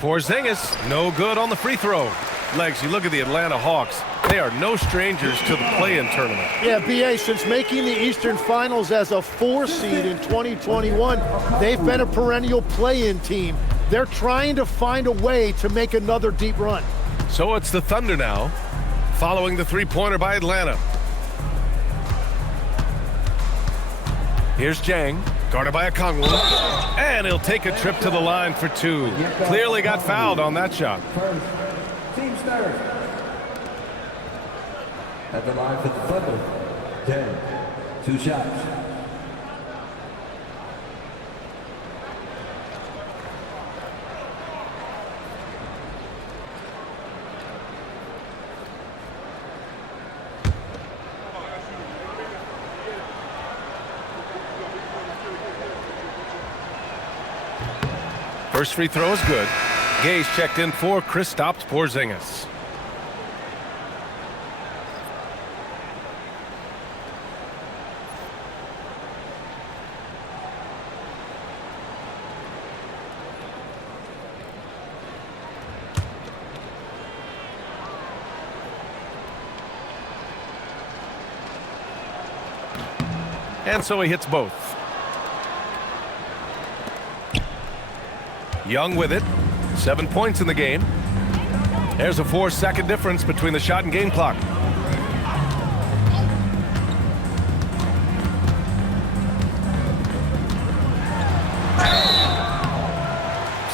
Porzingis, no good on the free throw. Legs, you look at the Atlanta Hawks. They are no strangers to the play-in tournament. Yeah, BA, since making the Eastern Finals as a 4 seed in 2021, they've been a perennial play-in team. They're trying to find a way to make another deep run. So it's the Thunder now, following the three-pointer by Atlanta. Here's Jang, guarded by Okongwu, and he'll take a trip to the line for two. Clearly got fouled on that shot. Team starters. At the line for the Thunder, 10, 2 shots. First free throw is good. Gay's checked in for Kristaps Porzingis. And so he hits both. Young with it. 7 points in the game. There's a 4-second difference between the shot and game clock.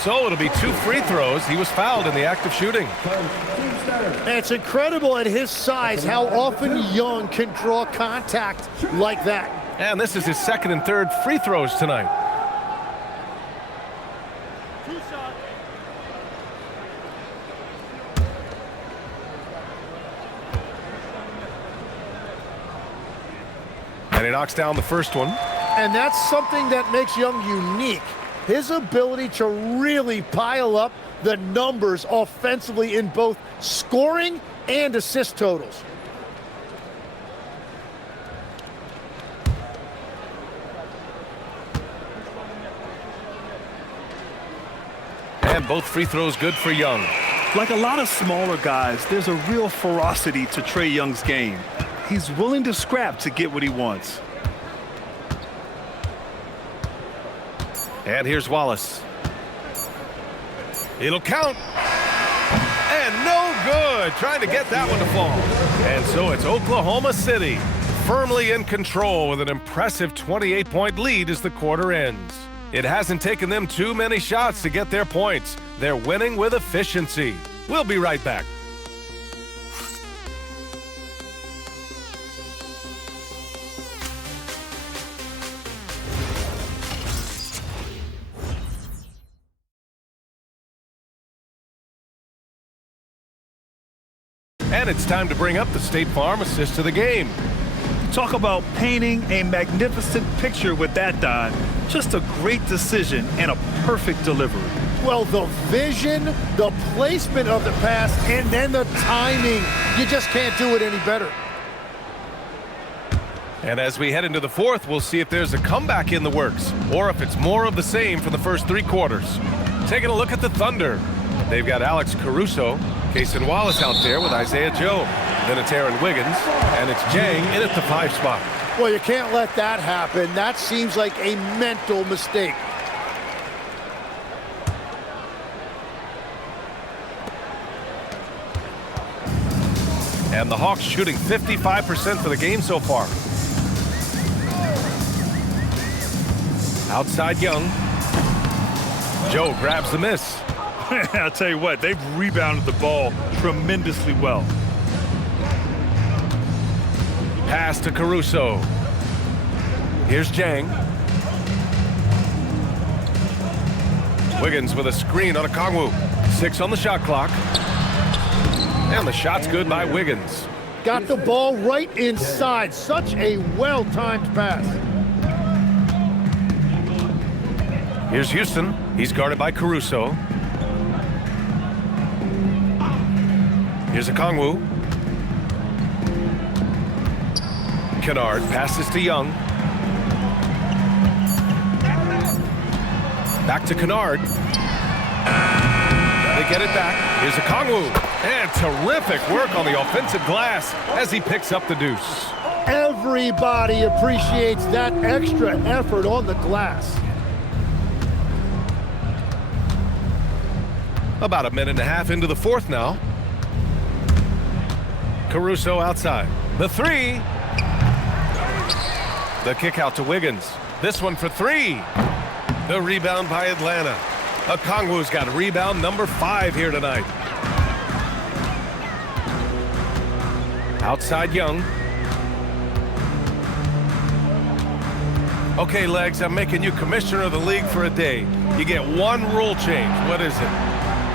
So it'll be 2 free throws. He was fouled in the act of shooting. It's incredible at his size how often Young can draw contact like that. And this is his second and third free throws tonight. And he knocks down the first one. And that's something that makes Young unique. His ability to really pile up the numbers offensively in both scoring and assist totals. And both free throws good for Young. Like a lot of smaller guys, there's a real ferocity to Trae Young's game. He's willing to scrap to get what he wants. And here's Wallace. It'll count. And no good. Trying to get that one to fall. And so it's Oklahoma City firmly in control with an impressive 28-point lead as the quarter ends. It hasn't taken them too many shots to get their points. They're winning with efficiency. We'll be right back. And it's time to bring up the State Farm assist to the game. Talk about painting a magnificent picture with that, Don. Just a great decision and a perfect delivery. Well, the vision, the placement of the pass, and then the timing. You just can't do it any better. And as we head into the fourth, we'll see if there's a comeback in the works or if it's more of the same for the first 3 quarters. Taking a look at the Thunder. They've got Alex Caruso, Cason Wallace out there with Isaiah Joe. Then it's Aaron Wiggins, and it's Jang in at the 5 spot. Well, you can't let that happen. That seems like a mental mistake. And the Hawks shooting 55% for the game so far. Outside Young. Joe grabs the miss. I'll tell you what, they've rebounded the ball tremendously well. Pass to Caruso. Here's Jang. Wiggins with a screen on Okongwu. 6 on the shot clock. And the shot's good by Wiggins. Got the ball right inside. Such a well-timed pass. Here's Houston. He's guarded by Caruso. Here's Okongwu. Kennard passes to Young. Back to Kennard. They get it back. Here's Okongwu. And terrific work on the offensive glass as he picks up the deuce. Everybody appreciates that extra effort on the glass. About a minute and a half into the fourth now. Caruso outside. The three. The kick out to Wiggins. This one for three. The rebound by Atlanta. Okongwu's got rebound number 5 here tonight. Outside Young. Okay, Legs, I'm making you commissioner of the league for a day. You get one rule change. What is it?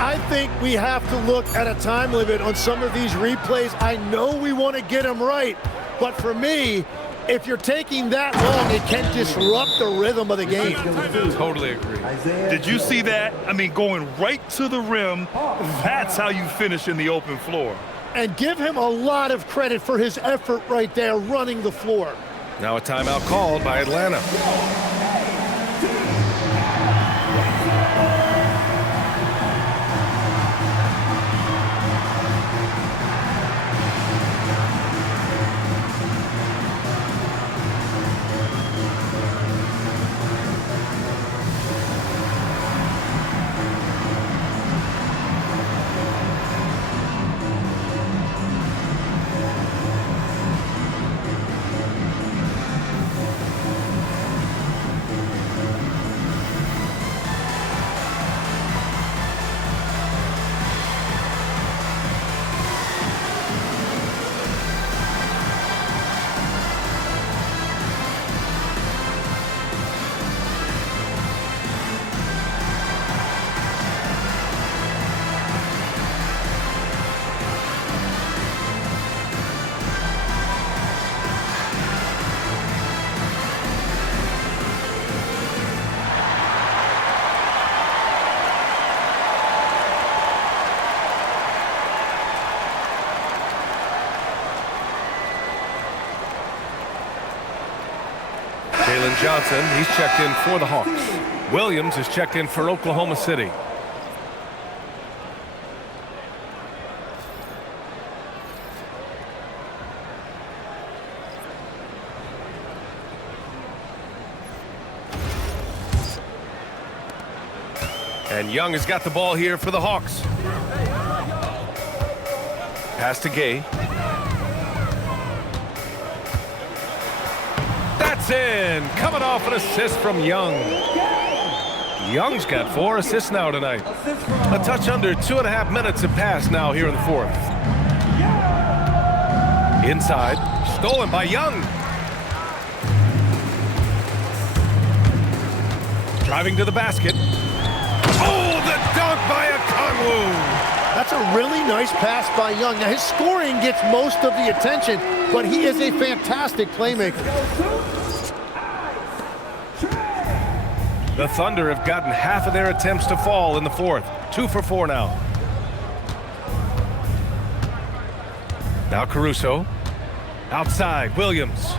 I think we have to look at a time limit on some of these replays. I know we want to get them right, but for me, if you're taking that long, it can disrupt the rhythm of the game. Totally agree. Did you see that? I mean, going right to the rim, that's how you finish in the open floor. And give him a lot of credit for his effort right there running the floor. Now a timeout called by Atlanta. Johnson, he's checked in for the Hawks. Williams is checked in for Oklahoma City. And Young has got the ball here for the Hawks. Pass to Gay. That's in. Coming off an assist from Young. Young's got 4 assists now tonight. A touch under 2.5 minutes have passed now here in the fourth. Inside. Stolen by Young. Driving to the basket. Oh, the dunk by Okongwu. That's a really nice pass by Young. Now, his scoring gets most of the attention, but he is a fantastic playmaker. The Thunder have gotten half of their attempts to fall in the fourth. 2 for 4 now. Now Caruso. Outside, Williams.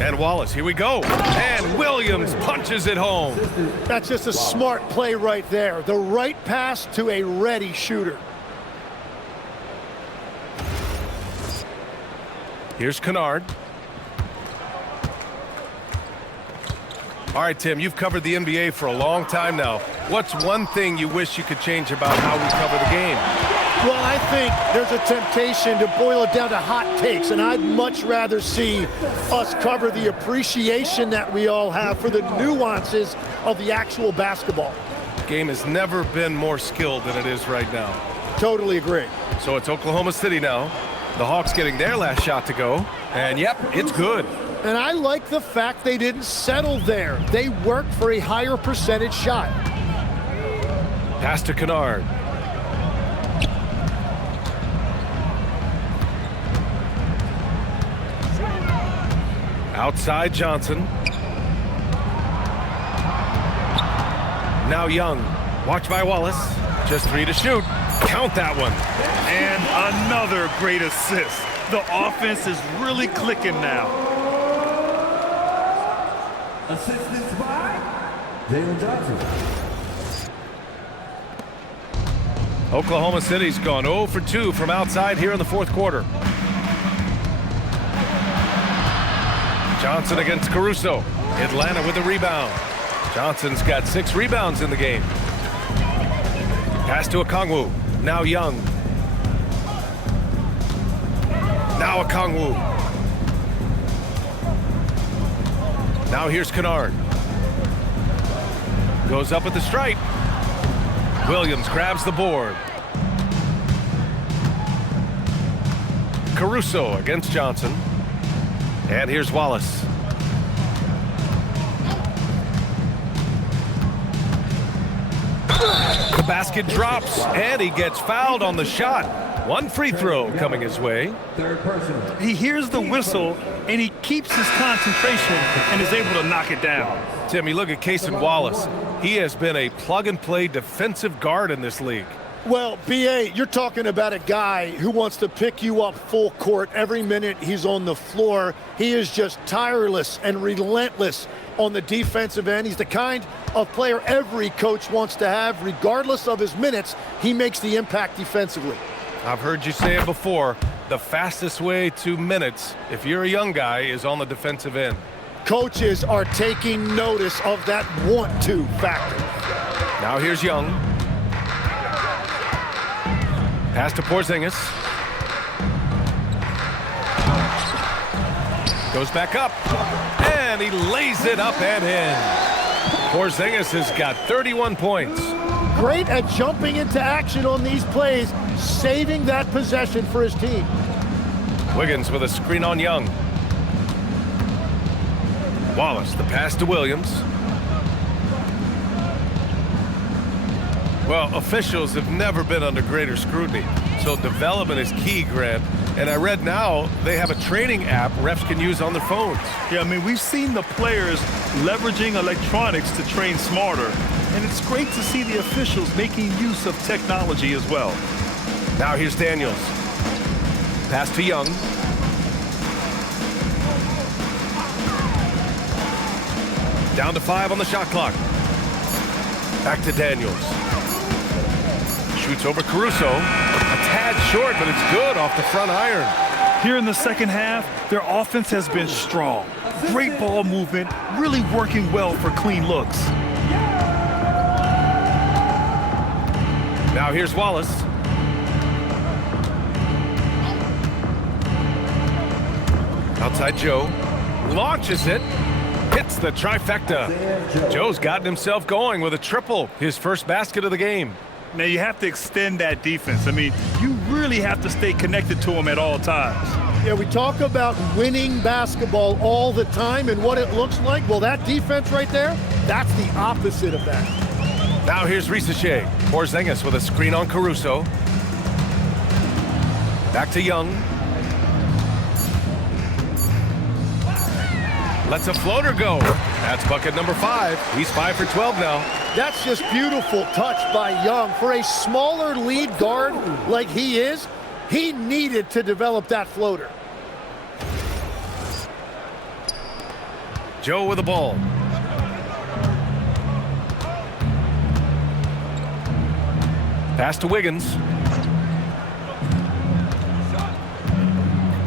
And Wallace, here we go. And Williams punches it home. That's just a smart play right there. The right pass to a ready shooter. Here's Kennard. All right, Tim, you've covered the NBA for a long time now. What's one thing you wish you could change about how we cover the game? Well, I think there's a temptation to boil it down to hot takes, and I'd much rather see us cover the appreciation that we all have for the nuances of the actual basketball. The game has never been more skilled than it is right now. Totally agree. So it's Oklahoma City now. The Hawks getting their last shot to go. And, yep, it's good. And I like the fact they didn't settle there. They worked for a higher percentage shot. Pass to Kennard. Outside Johnson. Now Young. Watch by Wallace. Just 3 to shoot. Count that one. And another great assist. The offense is really clicking now. Assistance by Jalen Johnson. Oklahoma City's gone 0 for 2 from outside here in the fourth quarter. Johnson against Caruso. Atlanta with the rebound. Johnson's got 6 rebounds in the game. Pass to Okongwu. Now Young. Now Okongwu. Now here's Kennard. Goes up at the stripe. Williams grabs the board. Caruso against Johnson. And here's Wallace. The basket drops, and he gets fouled on the shot. 1 free throw coming his way. He hears the whistle, and he keeps his concentration and is able to knock it down. Tim, you look at Cason Wallace. He has been a plug-and-play defensive guard in this league. Well, B.A., you're talking about a guy who wants to pick you up full court every minute he's on the floor. He is just tireless and relentless on the defensive end. He's the kind of player every coach wants to have. Regardless of his minutes, he makes the impact defensively. I've heard you say it before. The fastest way to minutes, if you're a young guy, is on the defensive end. Coaches are taking notice of that want-to factor. Now here's Young. Pass to Porzingis. Goes back up. And he lays it up and in. Porzingis has got 31 points. Great at jumping into action on these plays, saving that possession for his team. Wiggins with a screen on Young. Wallace, the pass to Williams. Well, officials have never been under greater scrutiny, so development is key, Grant. And I read now they have a training app refs can use on their phones. Yeah, I mean, we've seen the players leveraging electronics to train smarter, and it's great to see the officials making use of technology as well. Now here's Daniels. Pass to Young. Down to 5 on the shot clock. Back to Daniels. Shoots over Caruso. A tad short, but it's good off the front iron. Here in the second half, their offense has been strong. Great ball movement, really working well for clean looks. Now here's Wallace. Outside Joe. Launches it. Hits the trifecta. Joe's gotten himself going with a triple. His first basket of the game. Now you have to extend that defense. I mean, you really have to stay connected to him at all times. Yeah, we talk about winning basketball all the time and what it looks like. Well, that defense right there, that's the opposite of that. Now here's Shai. Porzingis with a screen on Caruso. Back to Young. Lets a floater go. That's bucket number 5. He's 5 for 12 now. That's just beautiful touch by Young. For a smaller lead guard like he is, he needed to develop that floater. Joe with the ball. Pass to Wiggins.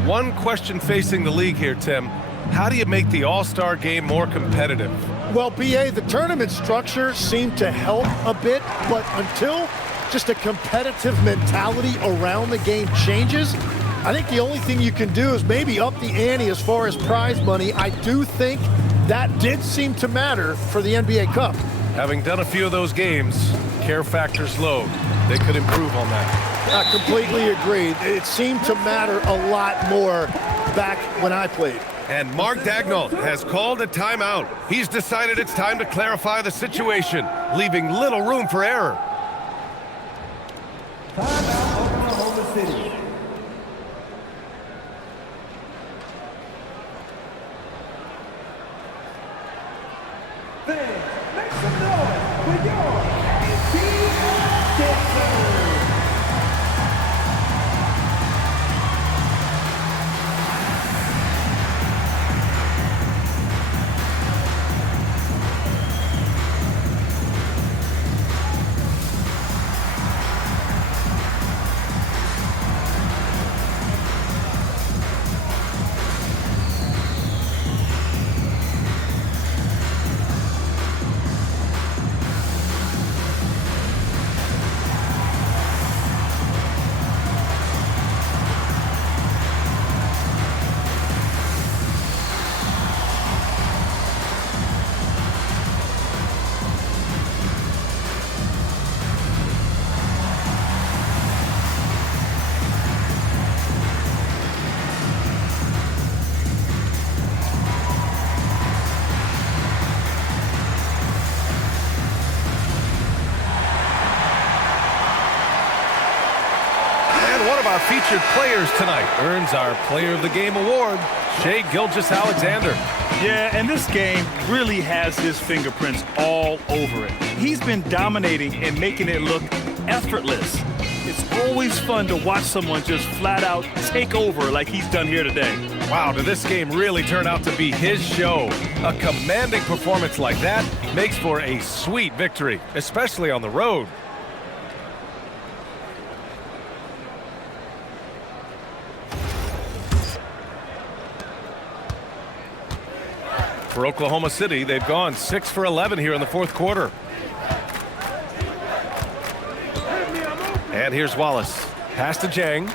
One question facing the league here, Tim. How do you make the All-Star game more competitive? Well, B.A., the tournament structure seemed to help a bit, but until just a competitive mentality around the game changes, I think the only thing you can do is maybe up the ante as far as prize money. I do think that did seem to matter for the NBA Cup. Having done a few of those games, care factor's low. They could improve on that. I completely agree. It seemed to matter a lot more back when I played. And Mark Daigneault has called a timeout. He's decided it's time to clarify the situation, leaving little room for error. Timeout, Oklahoma City. Fans, make some noise for your MVP-caliber. our featured players tonight. Earns our Player of the Game award, Shai Gilgeous-Alexander. Yeah, and this game really has his fingerprints all over it. He's been dominating and making it look effortless. It's always fun to watch someone just flat out take over like he's done here today. Wow, did this game really turn out to be his show? A commanding performance like that makes for a sweet victory, especially on the road. For Oklahoma City, they've gone 6 for 11 here in the fourth quarter. And here's Wallace. Pass to Jang.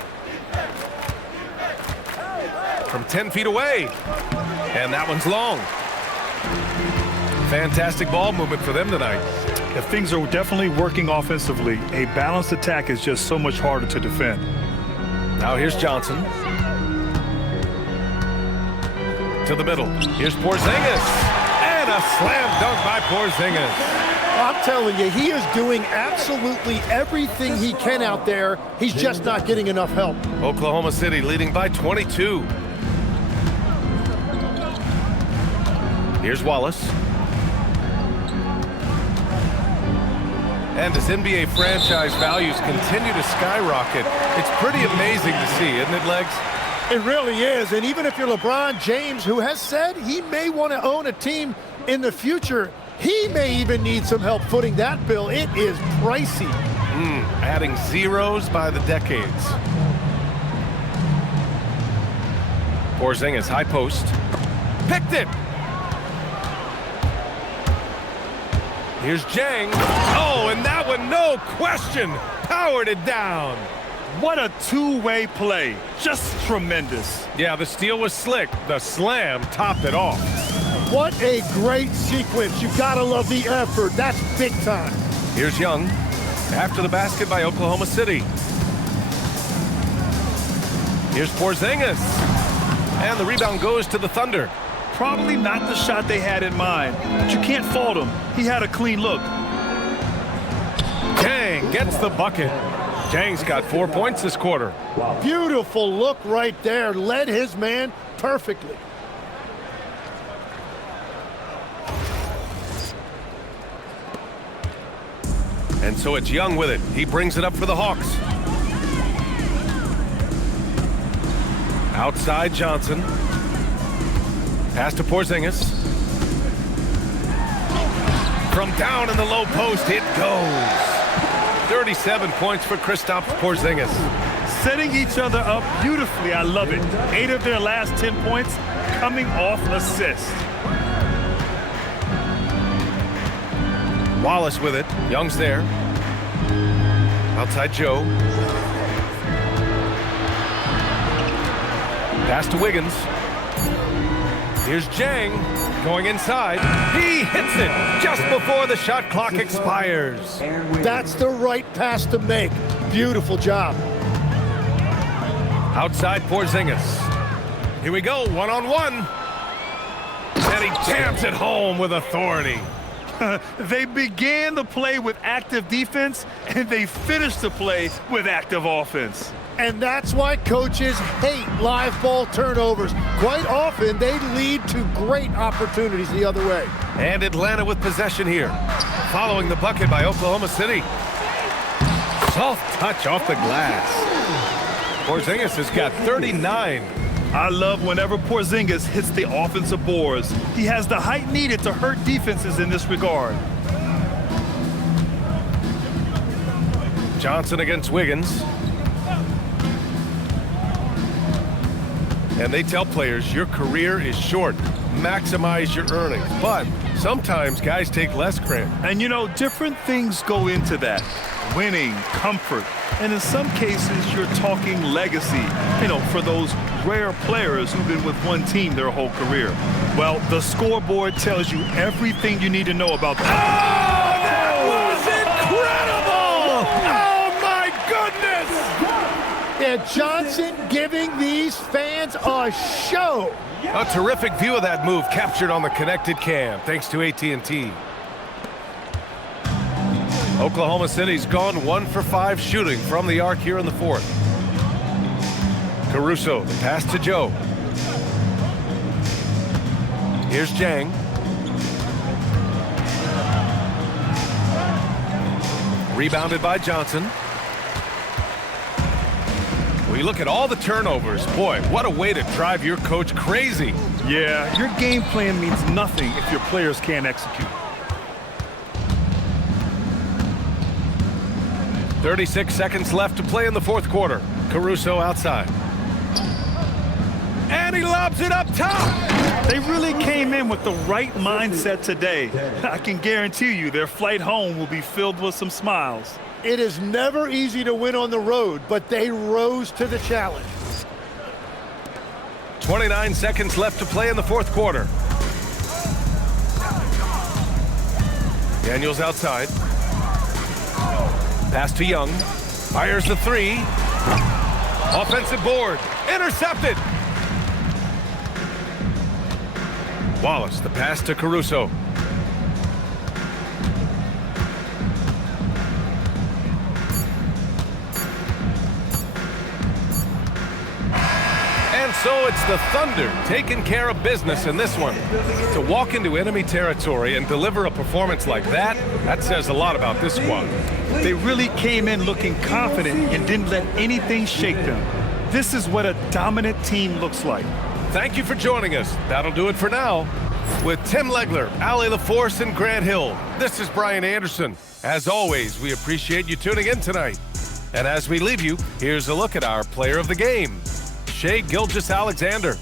From 10 feet away. And that one's long. Fantastic ball movement for them tonight. If things are definitely working offensively, a balanced attack is just so much harder to defend. Now here's Johnson. To the middle. Here's Porzingis. And a slam dunk by Porzingis. I'm telling you, he is doing absolutely everything he can out there. He's just not getting enough help. Oklahoma City leading by 22. Here's Wallace. And as NBA franchise values continue to skyrocket, it's pretty amazing to see, isn't it, Legs? It really is, and even if you're LeBron James, who has said he may want to own a team in the future, he may even need some help footing that bill. It is pricey. Adding zeros by the decades. Porzingis, high post. Picked it! Here's Jang. Oh, and that one, no question, powered it down. What a two-way play. Just tremendous. Yeah, the steal was slick. The slam topped it off. What a great sequence. You gotta love the effort. That's big time. Here's Young. After the basket by Oklahoma City. Here's Porzingis. And the rebound goes to the Thunder. Probably not the shot they had in mind, but you can't fault him. He had a clean look. Jang gets the bucket. Jang's got 4 points this quarter. Beautiful look right there. Led his man perfectly. And so it's Young with it. He brings it up for the Hawks. Outside Johnson. Pass to Porzingis. From down in the low post, it goes. 37 points for Kristaps Porzingis. Setting each other up beautifully. I love it. 8 of their last 10 points coming off assists. Wallace with it. Young's there. Outside Joe. Pass to Wiggins. Here's Jang going inside. He hits it just before the shot clock expires. That's the right pass to make. Beautiful job. Outside Porzingis. Here we go, one-on-one. And he jams it home with authority. They began the play with active defense, and they finished the play with active offense. And that's why coaches hate live ball turnovers. Quite often, they lead to great opportunities the other way. And Atlanta with possession here. Following the bucket by Oklahoma City. Soft touch off the glass. Porzingis has got 39. I love whenever Porzingis hits the offensive boards. He has the height needed to hurt defenses in this regard. Johnson against Wiggins. And they tell players, your career is short. Maximize your earnings. But sometimes guys take less credit. And you know, different things go into that. Winning, comfort, and in some cases, you're talking legacy, you know, for those rare players who've been with one team their whole career. Well, the scoreboard tells you everything you need to know about that. Oh, that was incredible! Oh, my goodness! And Johnson giving these fans a show. A terrific view of that move captured on the connected cam, thanks to AT&T. Oklahoma City's gone 1 for 5 shooting from the arc here in the fourth. Caruso, the pass to Joe. Here's Jang. Rebounded by Johnson. We look at all the turnovers. Boy, what a way to drive your coach crazy. Yeah, your game plan means nothing if your players can't execute. 36 seconds left to play in the fourth quarter. Caruso outside. And he lobs it up top. They really came in with the right mindset today. I can guarantee you their flight home will be filled with some smiles. It is never easy to win on the road, but they rose to the challenge. 29 seconds left to play in the fourth quarter. Daniels outside. Pass to Young. Fires the three. Offensive board. Intercepted. Wallace, the pass to Caruso. And so it's the Thunder taking care of business in this one. To walk into enemy territory and deliver a performance like that, that says a lot about this squad. They really came in looking confident and didn't let anything shake them. This is what a dominant team looks like. Thank you for joining us. That'll do it for now. With Tim Legler, Allie LaForce, and Grant Hill, this is Brian Anderson. As always, we appreciate you tuning in tonight. And as we leave you, here's a look at our player of the game, Shai Gilgeous-Alexander.